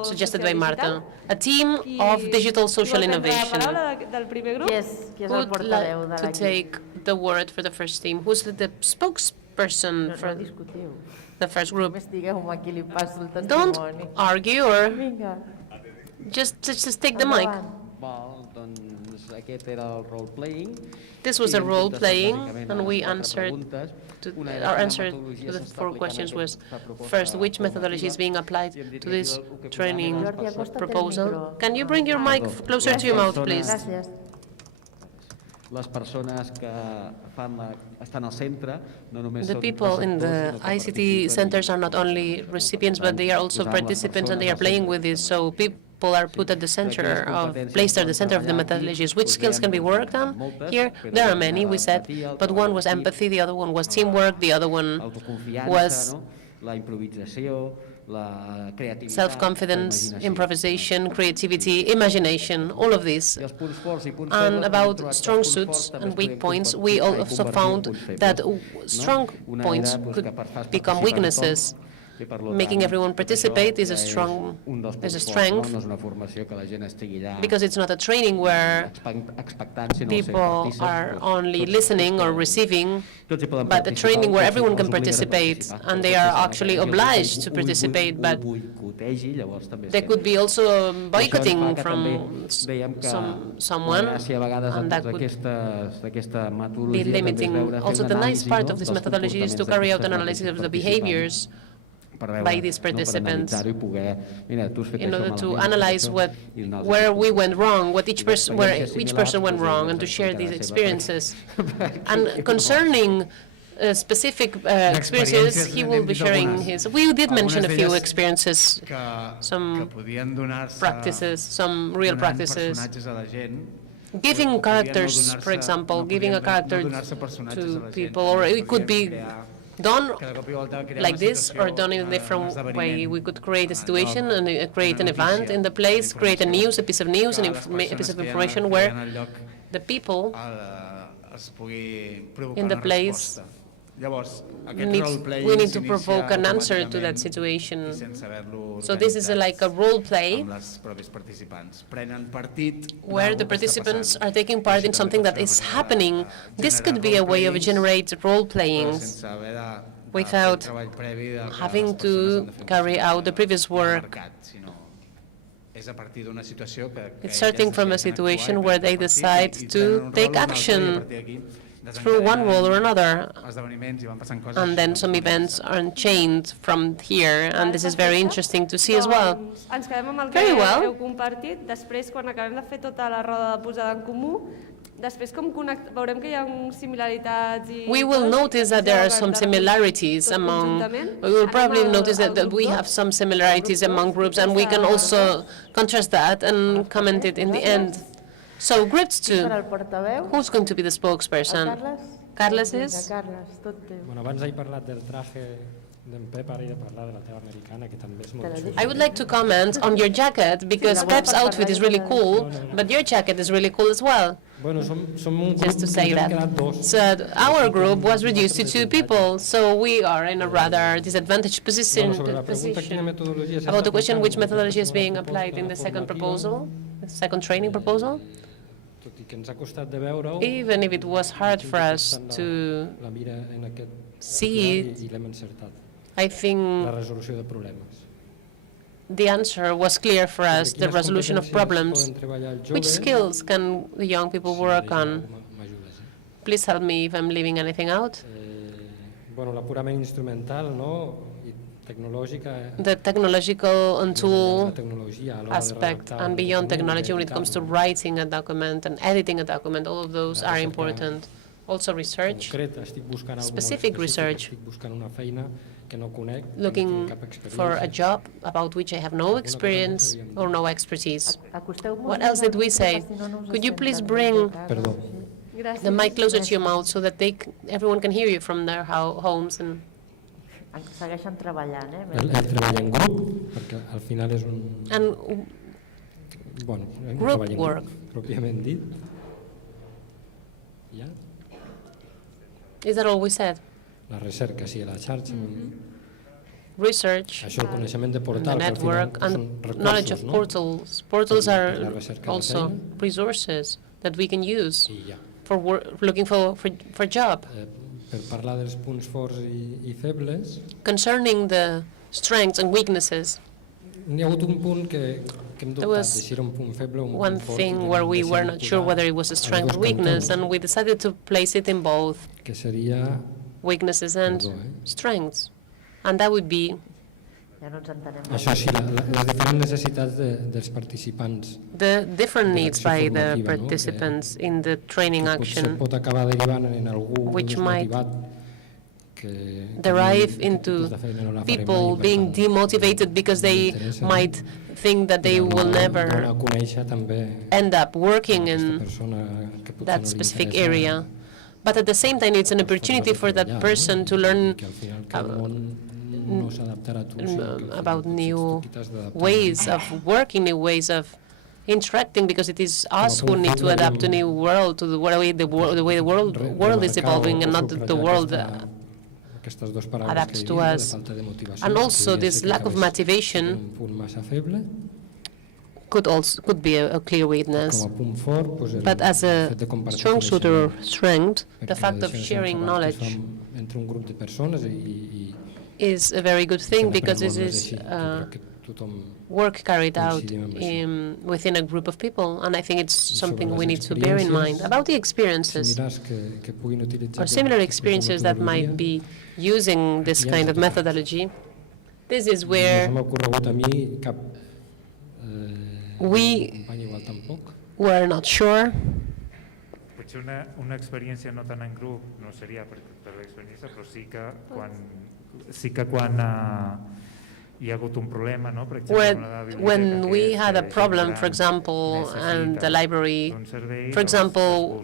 suggested by Marta. A team of digital social innovation. Qui és el Who'd portaveu like de to l'equip? take the word for the first team? Who's the spokesperson for Discutiu. the first group? Només digueu-me a qui li passo el Don't testimoni. argue or Vinga. just take the mic. Val, doncs aquest era el role-playing. This was a role-playing, and we answered our answer metodologia to the s'està 4 aplicant questions was, aquesta proposta first, which methodology is being applied I hem dit to que this el que training posàvem era les persones- proposal? Can you bring your mic closer to your mouth, please? Gràcies. Les persones que estan al centre no només The són people in the receptors, sinó que ICT participen centers are not only recipients, but they are also participants, and they are playing with this. So people are put at the center placed at the center of the methodologies. Which skills can be worked on here? There are many, we said, but one was empathy, the other one was teamwork, the other one was la improvisació, la creativitat, self-confidence, improvisation, creativity, imagination, all of these. And about strong suits and weak points, we also found that strong points could become weaknesses. Making everyone participate is a strength, because it's not a training where people are only listening or receiving, but a training where everyone can participate, and they are actually obliged to participate, but there could be also boycotting from someone, and that could be limiting. Also, the nice part of this methodology is to carry out an analysis of the behaviors by these participants in order to analyze where we went wrong, where each person went wrong, and to share these experiences. And concerning specific experiences, he will be sharing his. We did mention a few experiences, some practices, some real practices. Giving characters, for example, giving a character to people, or it could be done like this or done in a different way. We could create a situation and create an event in the place, create a piece of news, and a piece of information where the people in the place we need to provoke an answer to that situation. So this is like a role play where the participants are taking part in something that is happening. This could be a way of generate role playing without having to carry out the previous work. It's starting from a situation where they decide to take action through one role or another, and then some events are unchained from here, and this is very interesting to see as well. Ens quedem amb el que Very well. heu compartit. Després, quan acabem de fer tota la roda de posada en comú, després veurem que hi ha similaritats i... We will notice that there are some similarities among, we will probably notice that we have some similarities among groups, and we can also contrast that and comment it in the end. So grids Qui too. serà el portaveu? Who's going to be the spokesperson? Carles? Carles is? Carles, tot teu. Bueno, abans he parlat del traje d'en Pep, ara he de parlar de la teva americana, que també és molt xula. I would like to comment on your jacket, because Pep's outfit is really cool, but your jacket is really cool as well. Bueno, som un grup Just to say que hem that. quedat dos. So our group was reduced to 2 people, so we are in a rather disadvantaged position. Sobre la pregunta, quina metodologia s'està About the question aplicant which en methodology is aquesta being proposta applied in the second formativa, proposal, the second training proposal, tot i que ens ha costat de veure-ho, even if it was hard for us to la mira en aquest see titular i l'hem encertat. I think La resolució de problemes. the answer was clear for us, the resolution of problems. Which skills can the young people work on? Please help me if I'm leaving anything out. Bueno, la purament instrumental, no? I tecnològica. The technological and tool La tecnologia a l'hora de aspect redactar and un beyond document, technology when it comes to editar-lo. writing a document and editing a document, all of those are important. Also research, Concret, estic buscant algo molt specific específic, research, estic buscant una feina que no conec, que no looking tinc cap for a experiència. job about which I have no experience or no expertise. Acosteu-vos What més else did we al say? micro, si no, no us Could you estem please tan bring bé. Perdó. the mic closer to your mouth so that everyone can hear you from their homes? And Segueixen treballant, El treball en grup, perquè al final és un... Bueno, un group treball en work. grup, pròpiament dit. Ja? Is that all we said? La recerca, sí, a la xarxa. Research, Això, el coneixement de the portal, que al final network, són and knowledge of recursos, no? portals. Portals Per la are recerca de also feina. resources that we can use I ja. for looking for job. Per parlar dels punts forts i febles, Concerning the strengths and weaknesses, n'hi ha hagut un punt que hem there dubtat, was de si era un punt feble o un one punt fort. thing where we were not sure whether it was a strength or weakness, and we decided to place it in both Que seria... weaknesses and strengths. And that would be Ja no ens entenem. Això sí, les diferents necessitats dels participants. the different needs by the formativa, no? participants in the training Potser action, pot acabar derivant en algú which might desmotivat que derive aquest into tipus de feina no la faré people mai, per being tant, demotivated because they m'interessa, no? might think that they will donar never a conèixer també end up working in persona que potser that no li specific interessa, area. But at the same time, it's an opportunity for that person to learn que al final que el món no s'adaptarà a tu, sinó que al final about potser new tu t'has d'adaptar. ways of working, new ways of interacting, because it is us who need to adapt to new world, to the way the world is evolving, and not the world Aquestes dues paraules adapts que to he dit, de us. falta de motivació, And que also podria this ser que lack of acabés motivation sent un punt massa feble. could be a clear weakness. Com a punt fort, doncs But as a fet de compartir strong suit or coneixement. strength, the Perquè fact la of deixa de sharing ser knowledge compartir entre un grup de persones i is a very good thing, s'ha because d'aprendre this molt més is així. Jo crec que tothom work carried out coincidim amb això. within a group of people, and I think it's something les we need to bear in mind. experiències About the experiences similars que puguin utilitzar or similar aquest experiences that might metodologia, be using this kind of methodology, this is no where se m'ha ocorregut a mi cap we company igual tampoc. were not sure. Potser una experiència no tant en grup no seria per l'experiència, però sí que quan hi ha hagut un problema, no? Per exemple, When we had a problem, for example, and the library, for example,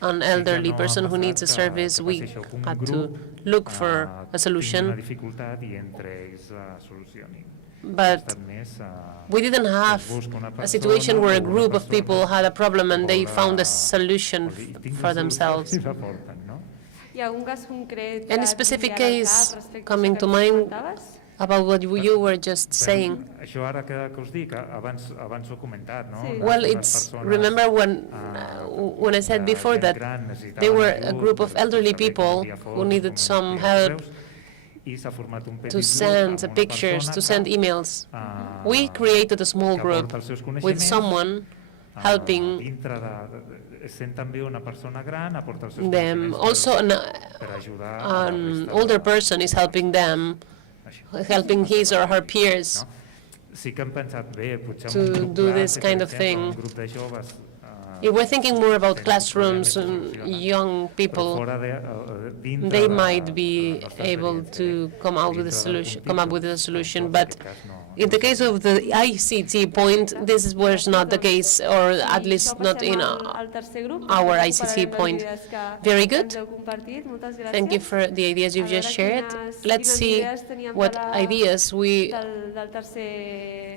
an elderly person who needs a service, we had to look for a solution. una dificultat i entre ells la solucionin. But we didn't have a situation where a group of people had a problem and they found a solution for themselves. Hi ha un cas concret Any specific case coming to mind about what you were just saying? Això ara que us dic, abans ho he comentat, no? Well, remember when I said before that they were a group of elderly people who needed some help to send pictures, to send emails. We created a small group with someone helping them. Also, an older person is helping them, helping his or her peers to do this kind of thing. If we're thinking more about classrooms and young people, they might be able to come up with a solution. But in the case of the ICT point, this was not the case, or at least not in our ICT point. Very good. Thank you for the ideas you've just shared. Let's see what ideas we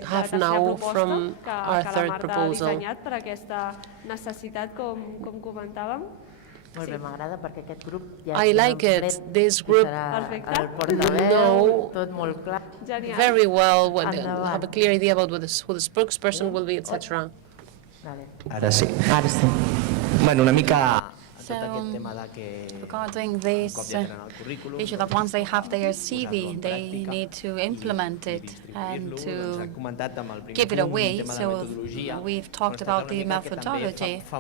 have now from our third proposal. Molt bé, m'agrada perquè aquest grup ja I like it. This group know very well what they have a clear idea about who the spokesperson will be, etc. Ara sí. Ara sí. Bueno, una mica So, regarding this issue that once they have their CV, they need to implement it and to give it away. So we've talked about the methodology. So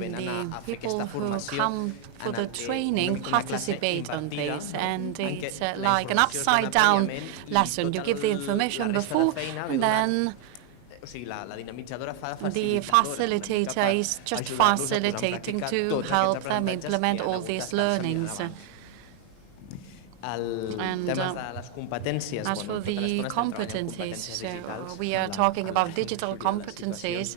the people who come for the training participate on this, and it's like an upside-down lesson. You give the information before, and then the facilitator is just facilitating to help them implement all these learnings. And as for the competencies, we are talking about digital competencies.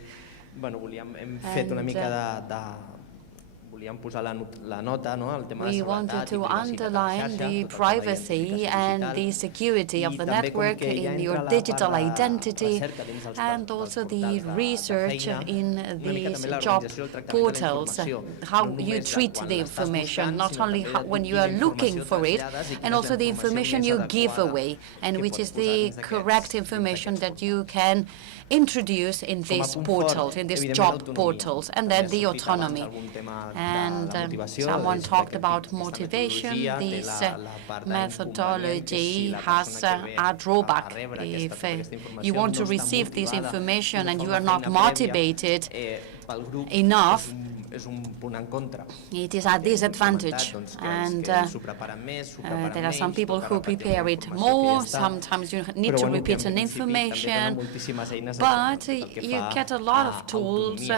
We wanted to underline the privacy and the security of the network in your digital identity, and also the research in these job portals, how you treat the information, not only when you are looking for it, and also the information you give away, and which is the correct information that you can introduce in these portals, in these job portals, and then the autonomy. And someone talked about motivation. This methodology has a drawback. If you want to receive this information and you are not motivated enough, it is a disadvantage, and there are some people who prepare it more. Sometimes you need to repeat an information, but you get a lot of tools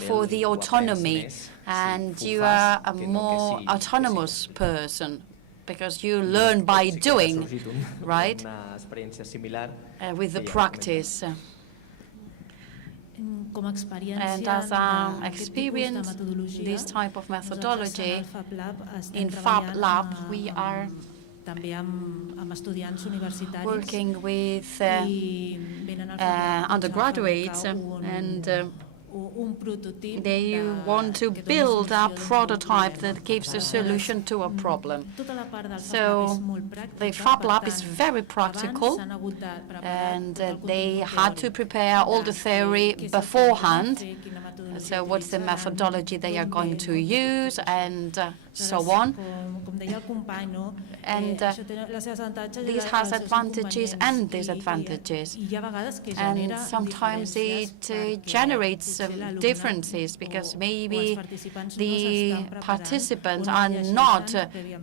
for the autonomy, and you are a more autonomous person because you learn by doing, right, with the practice. And as an experience, this type of methodology, in Fab Lab, we are working with undergraduates, and they want to build a prototype that gives a solution to a problem. So the Fab Lab is very practical, and they had to prepare all the theory beforehand. So what's the methodology they are going to use, and so on. And this has advantages and disadvantages. And sometimes it generates differences, because maybe the participants are not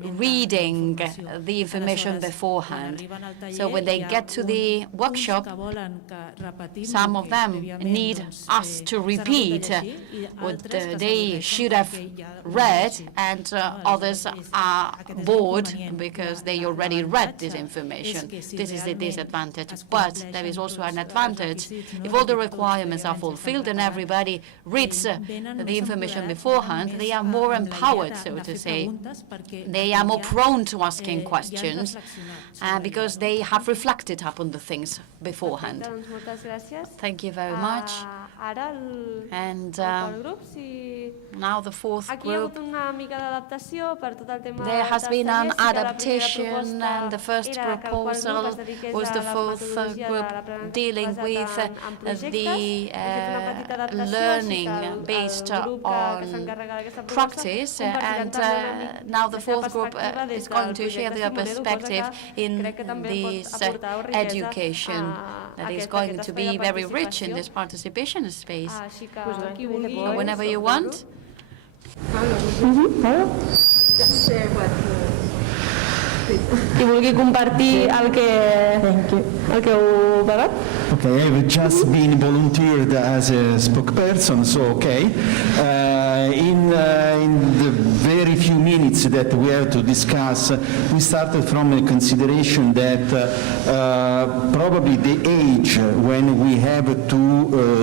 reading the information beforehand. So when they get to the workshop, some of them need us to repeat what they should have read, and others are bored because they already read this information. This is the disadvantage. But there is also an advantage. If all the requirements are fulfilled and everybody reads the information beforehand, they are more empowered, so to say. They are more prone to asking questions because they have reflected upon the things beforehand. Thank you very much. And now the fourth group. There has been an adaptation, and the first proposal was the fourth group dealing with the learning based on practice, and now the fourth group is going to share their perspective in this education that is going to be very rich in this participation space. Whenever you want. Qui vulgui compartir el que heu pagat. Okay, I've just been volunteered as a spokesperson, so okay. In the very few minutes that we have to discuss, we started from a consideration that probably the age when we have to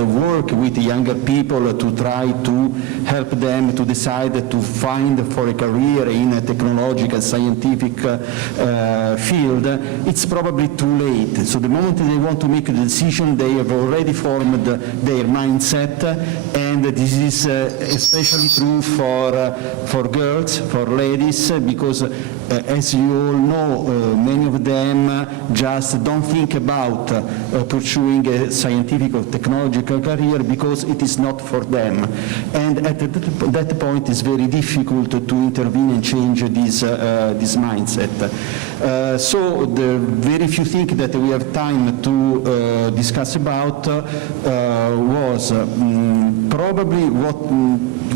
work with younger people to try to help them to decide to find for a career in a technological, scientific field, it's probably too late. So the moment they want to make a decision, they have already formed their mindset, and this is especially true for girls, for ladies, because as you all know, many of them just don't think about pursuing a scientific or technological career because it is not for them. And at that point it's very difficult to intervene and change this mindset. So the very few things that we have time to discuss about was probably what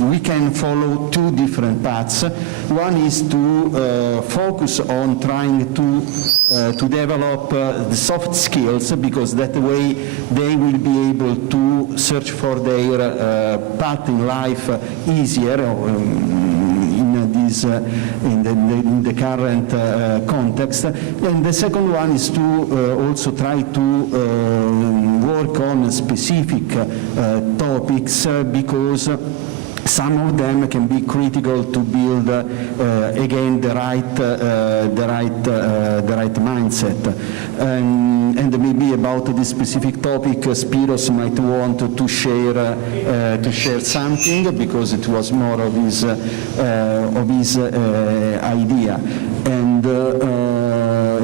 we can follow two different paths. One is to focus on trying to develop the soft skills, because that way they will be able to search for their path in life easier in the current context. And the second one is to also try to work on specific topics, because some of them can be critical to build again the right mindset. And maybe about this specific topic, Spiros might want to share something, because it was more of his idea. And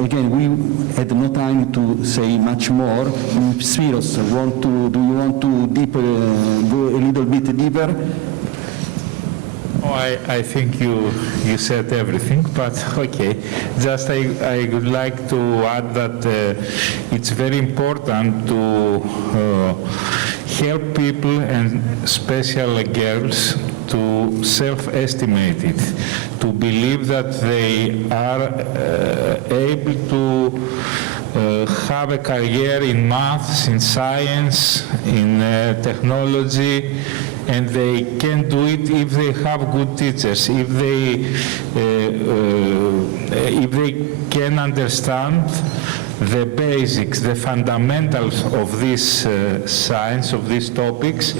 again, we had no time to say much more. Spiros, do you want to go a little bit deeper? Oh, I think you said everything, but okay. Just I would like to add that it's very important to help people, and especially girls, to self-estimate it, to believe that they are able to have a career in maths, in science, in technology, and they can do it if they have good teachers, if they can understand the basics, the fundamentals of this science, of these topics.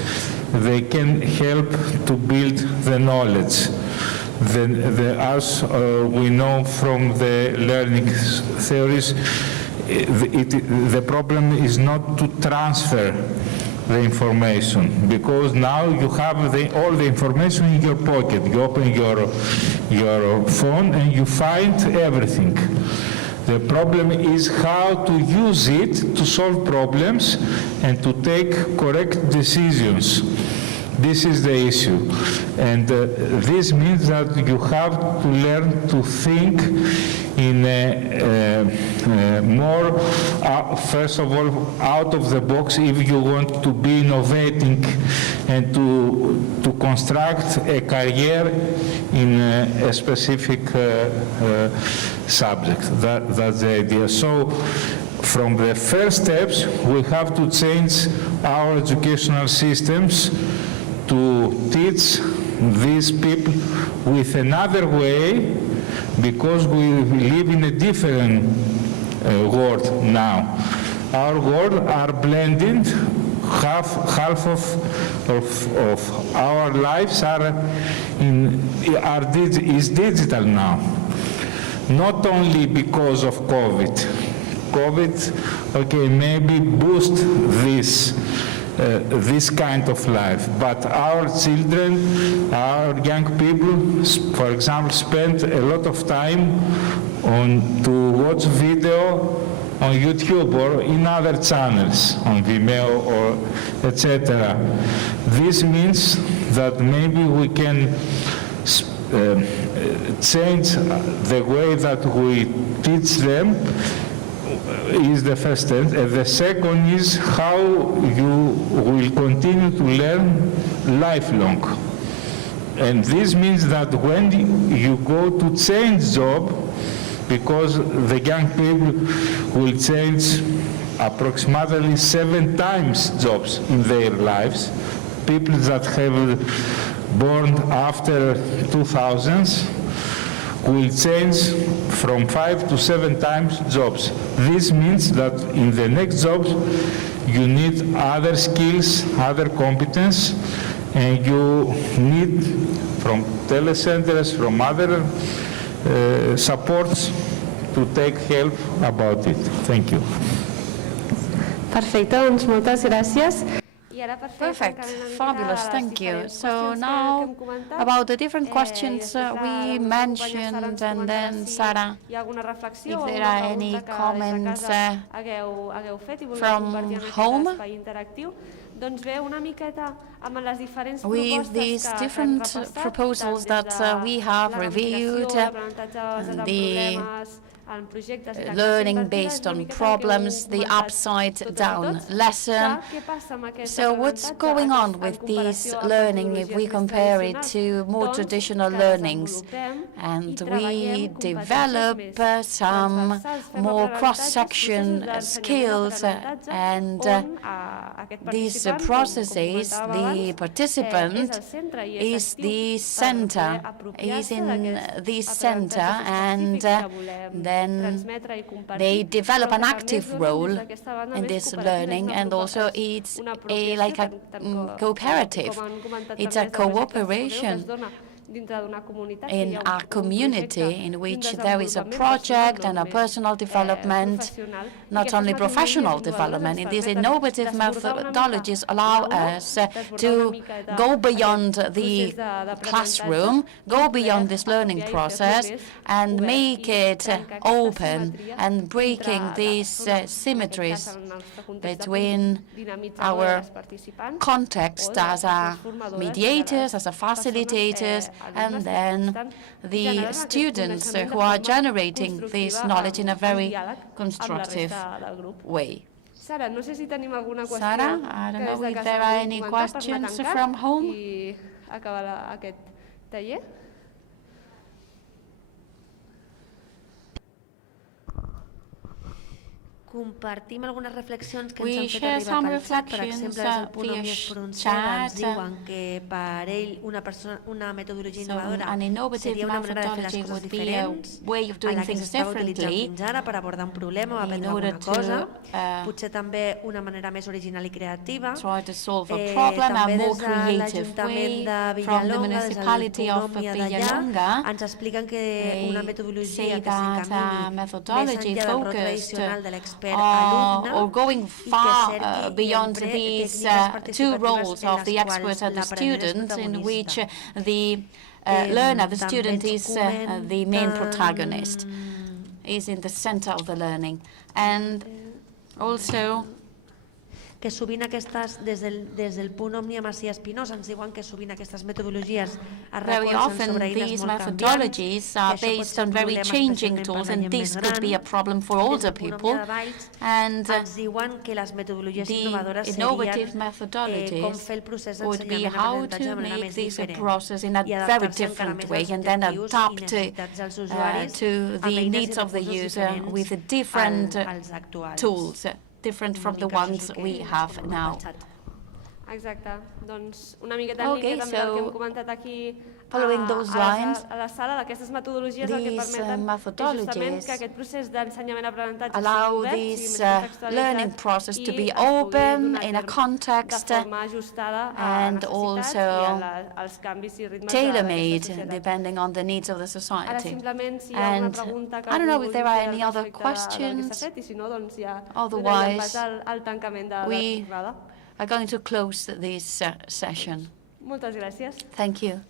They can help to build the knowledge. As we know from the learning theories, the problem is not to transfer the information, because now you have all the information in your pocket. You open your phone and you find everything. The problem is how to use it to solve problems and to take correct decisions. This is the issue. And this means that you have to learn to think in more, first of all, out of the box, if you want to be innovating and to construct a career in a specific subject. That's the idea. So from the first steps, we have to change our educational systems to teach these people with another way, because we live in a different world now. Our world are blended. Half of our lives is digital now. Not only because of COVID. COVID, okay, maybe boost this kind of life, but our children, our young people, for example, spend a lot of time to watch video on YouTube or in other channels, on Vimeo or etc. This means that maybe we can change the way that we teach them, is the first step. And the second is how you will continue to learn lifelong. And this means that when you go to change job, because the young people will change approximately 7 times jobs in their lives. People that have born after 2000s will change from 5 to 7 times jobs. This means that in the next jobs you need other skills, other competence, and you need from telecenters, from other supports to take help about it. Thank you. Perfecte, doncs moltes gràcies. Perfect, fabulous, thank you. So now, about the different questions we mentioned, and then Sarah, if there are any comments from home, with these different proposals that we have reviewed, the learning based on problems, the upside-down lesson. So what's going on with this learning if we compare it to more traditional learnings? And we develop some more cross-section skills, and these processes, the participant is the center, is in this center, and then they develop an active role in this learning, and also it's like a cooperative. It's a cooperation in a community in which there is a project and a personal development, not only professional development. And these innovative methodologies allow us to go beyond the classroom, go beyond this learning process, and make it open, and breaking these symmetries between our context as a mediators, as a facilitators, and then the students who are generating this knowledge in a very constructive way. Sarah, I don't know if there are any questions from home. Compartim algunes reflexions que ens han fet arribar pel xat. Per exemple, des del punt més pronunciat ens diuen que per ell una metodologia innovadora seria una manera de fer les coses diferents a la que s'estava utilitzant fins ara per abordar un problema o aprendre alguna cosa. Potser també una manera més original i creativa. També des de l'Ajuntament de Villalonga, des del Punt d'allà, ens expliquen que una metodologia que s'encamini més enllà del rol tradicional de l'expert or going far beyond these two roles of the expert and the student, in which the learner, the student, is the main protagonist, is in the center of the learning. And also, que sovint aquestes, des del punt Òmnia Macià Espinosa, ens diuen que sovint aquestes metodologies es recolzen sobre eines molt canviants, que això pot ser un problema especialment per la gent més gran. for older people, and ens diuen que les metodologies innovadores serien com fer el procés d'ensenyament-aprenentatge de manera més diferent i adaptar-se encara més als objectius i necessitats dels usuaris amb eines i recursos diferents als actuals. Different from the ones we have now. Exacte. Doncs una miqueta en línia també del que hem comentat aquí following those lines, a la sala, d'aquestes metodologies el que permeten justament que aquest procés d'ensenyament-aprenentatge allow this learning process to be open in a context and also tailor-made depending on the needs of the society. And I don't know if there are any other questions. Otherwise, we are going to close this session. Moltes gràcies. Thank you.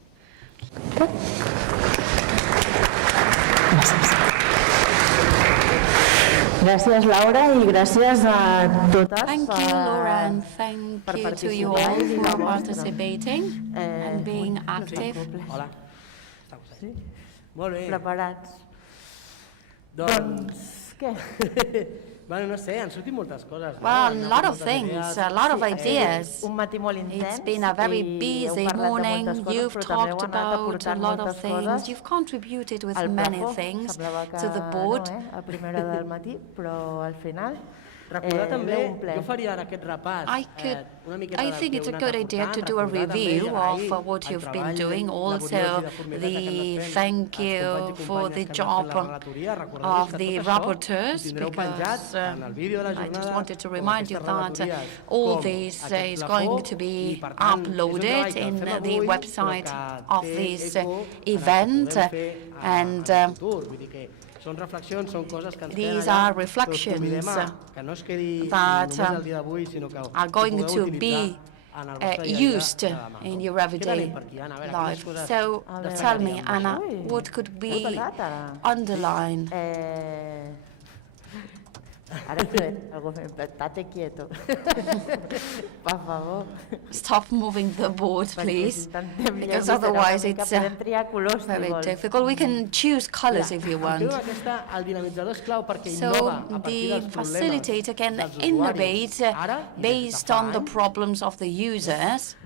Gràcies, Laura, i gràcies a totes. Thank you, Laura, and thank you to you all for participating and being active. Hola. Sí? Molt bé. Preparats. Doncs, què? Bueno, no sé, han sortit moltes coses. Well, a lot of things, a lot of ideas. Un matí molt It's intens been a very i busy heu parlat de morning. moltes coses, You've però també talked heu anat about a aportant lot moltes of things. coses. You've contributed with Al many plafó, things semblava que to the board. no, a primera hora del matí, però al final Recordar també, un ple. jo faria ara aquest repàs, una miqueta I del think que it's a heu good anat idea to aportant, do a recordar també review i agrair of what el you've been treball doing. laboriós Also, i de formigueta que hem the anat fent thank als you companys i for companyes the que han job anat fent la relatoria. Recordar-vos of que the tot això rapporteurs, ho tindreu penjat because en el vídeo de la I just jornada, wanted to com remind you aquestes that relatories, all com this aquest is plafó, going to i be per tant, és un uploaded treball que el in fem the avui, website però of que té this eco en el que event, podem fer and en el futur. Vull dir que són reflexions, són coses que ens queden these allà, are que us convidem reflections que no es quedi that només el dia d'avui, sinó que are going to be en el vostre dia a dia used de demà. in your Què everyday tenim per aquí, Anna? A veure, quines life. coses So tell me, destacaríem? Anna, what could be underlined? Ara algo estate quieto. Per favor. Stop moving the board, please, because otherwise it's very difficult. We can choose colors if you want. El dinamitzador és clau perquè So innova a partir the dels problemes facilitator can dels innovate usuaris ara i based on the problems of the users.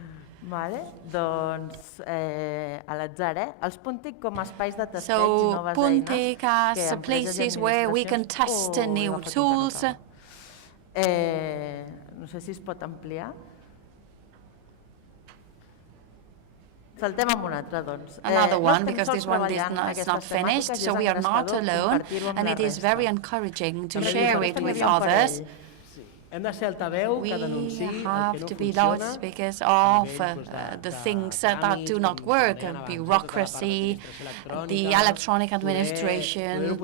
Vale, doncs a l'atzar, els Punt TIC com a espais de testeig i So noves Punt eines TIC as que empreses i places where we can test administracions new agafat un tools. No sé si es pot ampliar. Saltem amb un altre, doncs. Another No one, estem because sols this one is treballant not, en it's not aquestes finished, temàtiques i so és we are not engrescador alone, compartir-ho amb and la it is resta. very encouraging to També share nosaltres it with també havíem others. Hem de ser altaveu que We denunciï el que have no to be funciona loud because of the things that do not work, bureaucracy, the electronic administration,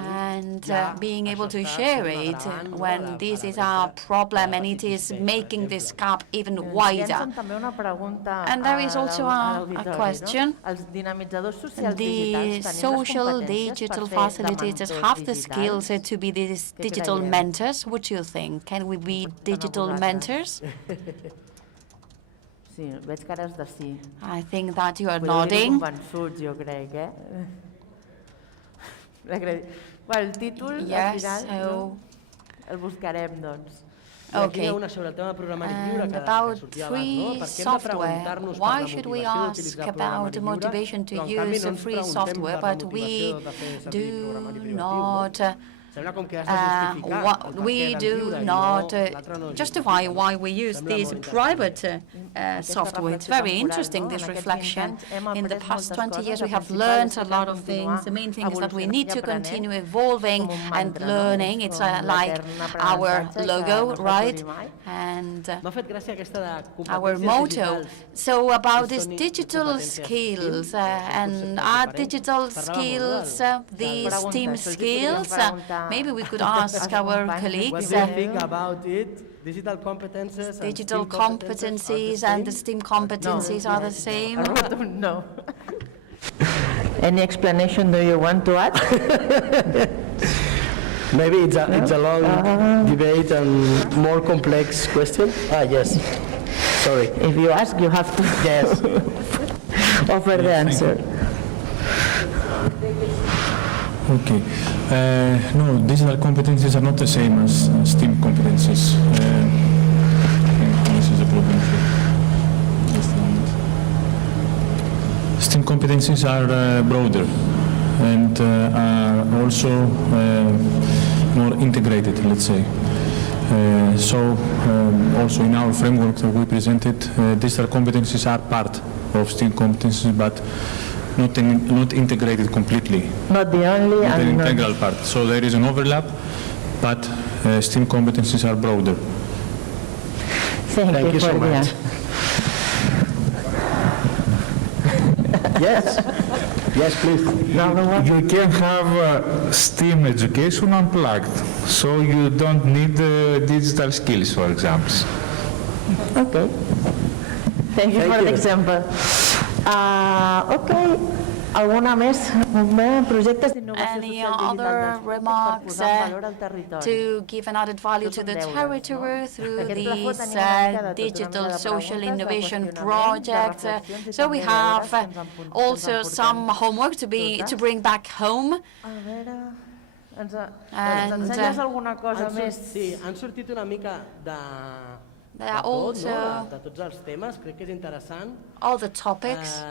and being able to share it when this is our problem and it is making this gap even wider. And there is also a question. The social digital facilitators have the skills to be these digital mentors. What do you think? Can we be digital mentors? Sí, veig cares de sí. I think that you are Podeu nodding. convençuts, jo crec, el títol, al Yes, final, so el buscarem, doncs. okay. And about free software, why should we ask about motivation to use free software, but we do not we do not justify why we use this private software. It's very interesting, this reflection. In the past 20 years, we have learned a lot of things. The main thing is that we need to continue evolving and learning. It's like our logo, right? And our motto. So about these digital skills, and are digital skills these STEAM skills? Maybe we could ask our colleagues. What do you think about it? Digital competences and the STEAM competencies are the same? No. Any explanation do you want to add? Maybe it's a long debate and more complex question. Yes. Sorry. If you ask, you have to offer the answer. Okay. No, digital competencies are not the same as STEAM competencies. This is a problem here. STEAM competencies are broader and are also more integrated, let's say. So also in our framework that we presented, digital competencies are part of STEAM competencies, but not integrated completely. Not the only not and an integral part. So there is an overlap, but STEAM competencies are broader. Thank you so much. Yes. Yes, please. You can have STEAM education unplugged, so you don't need digital skills, for example. Okay. Thank you for the example. Okay. Alguna més? Projectes d'innovació Any social other digital remarks per posar en valor al territori. to give an added value to the territory through these digital social innovation projects? So we have also some homework to bring back home. Ens ensenyes alguna cosa més? Sí, han sortit una mica de tots els temes, crec que és interessant. All the topics.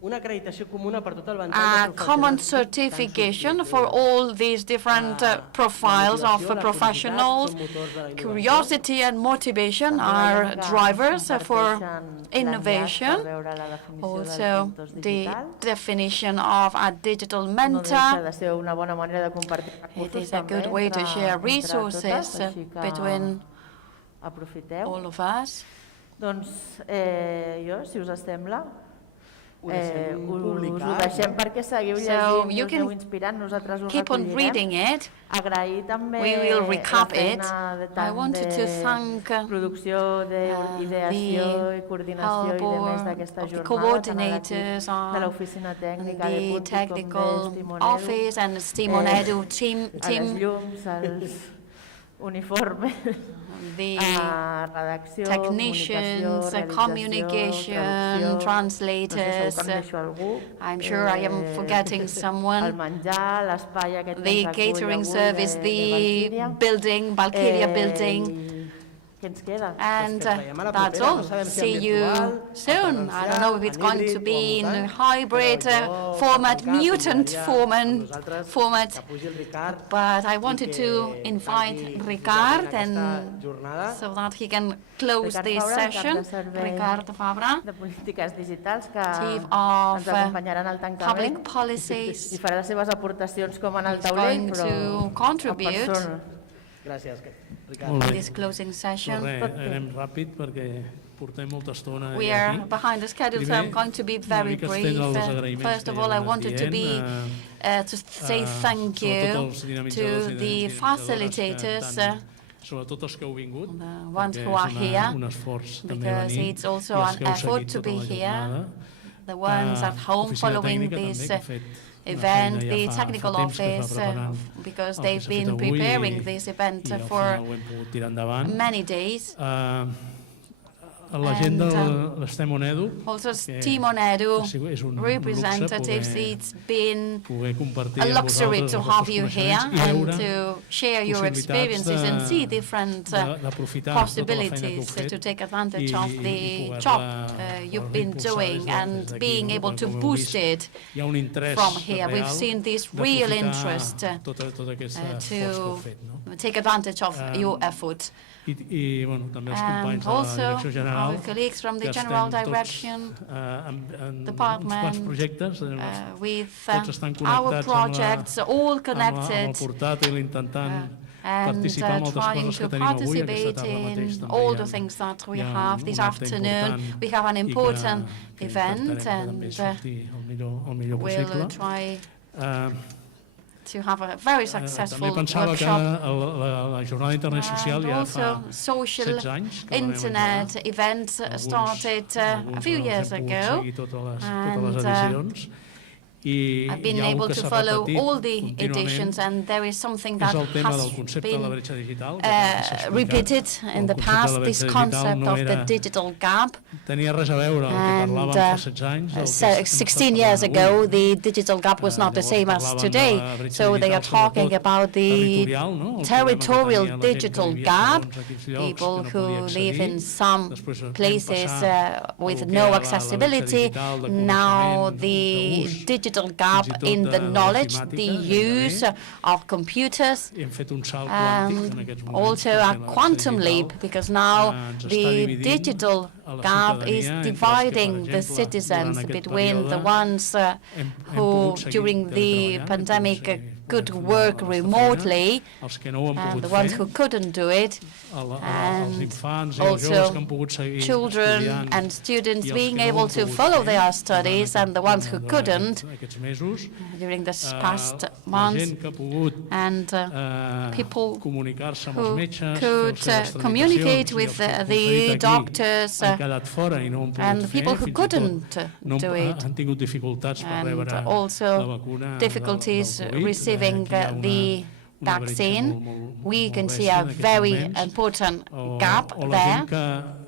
Una acreditació comuna per tot el ventall A common certification for all these different profiles of professionals. Curiosity and motivation are drivers for innovation. Also, the definition of a digital mentor. It is a good way to share resources between all of us. Doncs jo, si us sembla, us ho deixem perquè seguiu llegint i us aneu inspirant, nosaltres ho recollirem. Agrair també la feina de tant de producció, d'ideació i coordinació i de més d'aquesta jornada, tant a l'equip de l'oficina tècnica de Punt TIC com de Steam Onedu, a les llums, als uniformes, the redacció, technicians, communication, translators. I'm sure I am forgetting someone. The catering service, the building, Valkyria building. And that's all. See you soon. I don't know if it's going to be in hybrid format, mutant format, but I wanted to invite Ricard and so that he can close this session. Ricard Fabra, Chief of Public Policies, i farà les seves aportacions com en el is taulell, going però to contribute Gràcies, in this closing session. Anem ràpid perquè portem molta estona We are behind the schedule, so I'm going to be very brief. First of all, I wanted to say thank you to the facilitators, the ones who are here, because it's also an effort to be here. The ones at home following this event, the technical office, because they've been preparing this event for many days. And also Steam Onedu representatives, it's been a luxury to have you here and to share your experiences and see different possibilities to take advantage of the job you've been doing and being able to boost it from here. We've seen this real interest to take advantage of your efforts. And also our colleagues from the General Direction Department with our projects all connected and trying to participate in all the things that we have this afternoon. We have an important event and we'll try to have a very successful workshop. And also, social internet event started a few years ago, and I've been able to follow all the editions, and there is something that has been repeated in the past, this concept of the digital gap. And 16 years ago, the digital gap was not the same as today. So they are talking about the territorial digital gap, people who live in some places with no accessibility. Now the digital gap in the knowledge, the use of computers, and also a quantum leap, because now the digital gap is dividing the citizens between the ones who during the pandemic could work remotely and the ones who couldn't do it, and also children and students being able to follow their studies and the ones who couldn't during this past months, and people who could communicate with the doctors and people who couldn't do it, and also difficulties receiving the vaccine. We can see a very important gap there.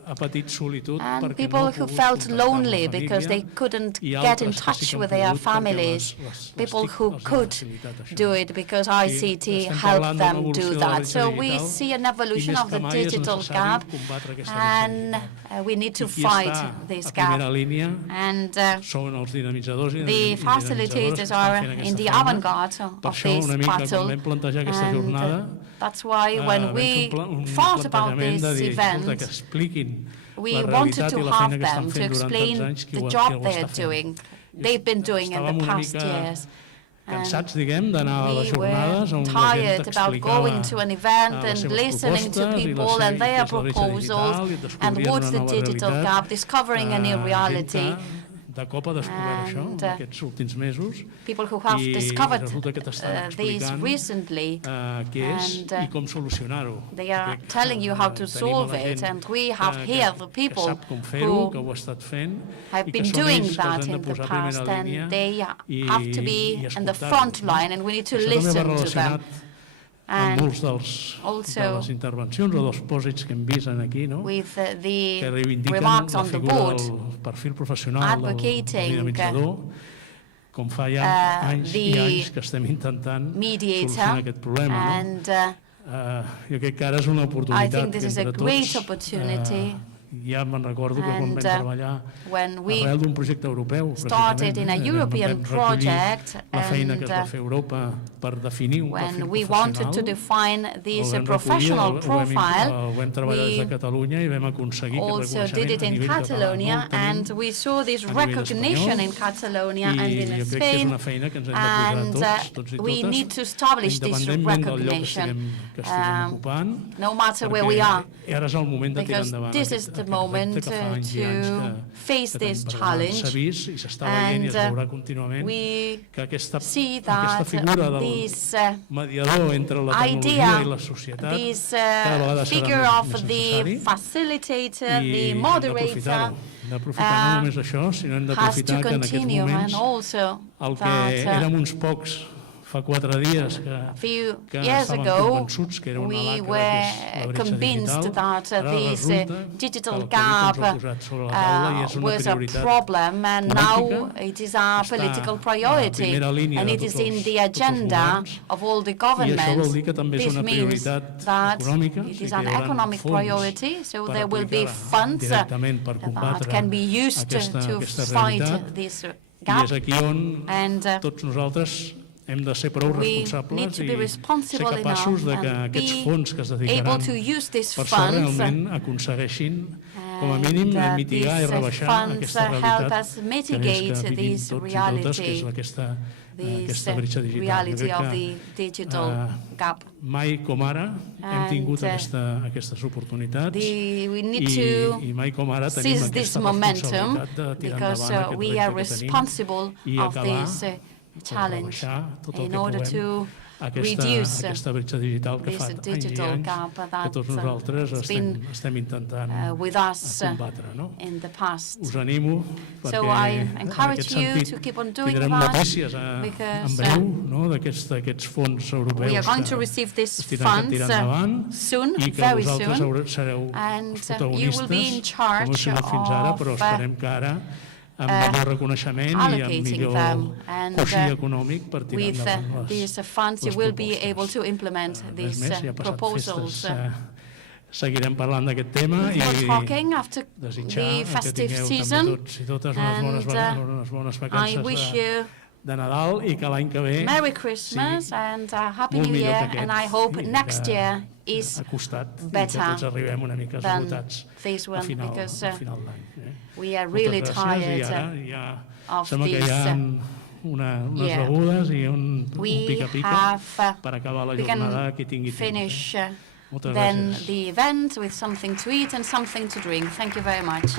and people who felt lonely because they couldn't get in touch with their families, people who could do it because ICT helped them do that. So we see an evolution of the digital gap, and we need to fight this gap. And the facilitators are in the avant-garde of this battle, and that's why when we thought about this event, we wanted to have them to explain the job they've been doing in the past years. And we were tired about going to an event and listening to people and their proposals and what's the digital gap, discovering a new reality. And people who have discovered these recently, and they are telling you how to solve it, and we have here the people who have been doing that in the past, and they have to be in the front line, and we need to listen to them. And also, with the remarks on the board advocating the mediator, and I think this is a great opportunity. And when we started in a European project, and when we wanted to define this professional profile, we also did it in Catalonia, and we saw this recognition in Catalonia and in Spain, and we need to establish this recognition no matter where we are, because this is the moment to face this challenge, and we see that this idea, this figure of the facilitator, the moderator, has to continue, and also that a few years ago, we were convinced that this digital gap was a problem, and now it is a political priority, and it is in the agenda of all the governments. This means that it is an economic priority, so there will be funds that can be used to fight this gap, and we need to be responsible enough and be able to use these funds, and these funds help us mitigate this reality, this reality of the digital gap. And we need to seize this momentum, because we are responsible of this challenge in order to reduce this digital gap that has been with us in the past. So I encourage you to keep on doing that, because we are going to receive these funds soon, very soon, and you will be in charge of allocating them, and with these funds you will be able to implement these proposals. We're talking after the festive season, and I wish you Merry Christmas and Happy New Year, and I hope next year is better than this one, because we are really tired of this year. We can finish then the event with something to eat and something to drink. Thank you very much.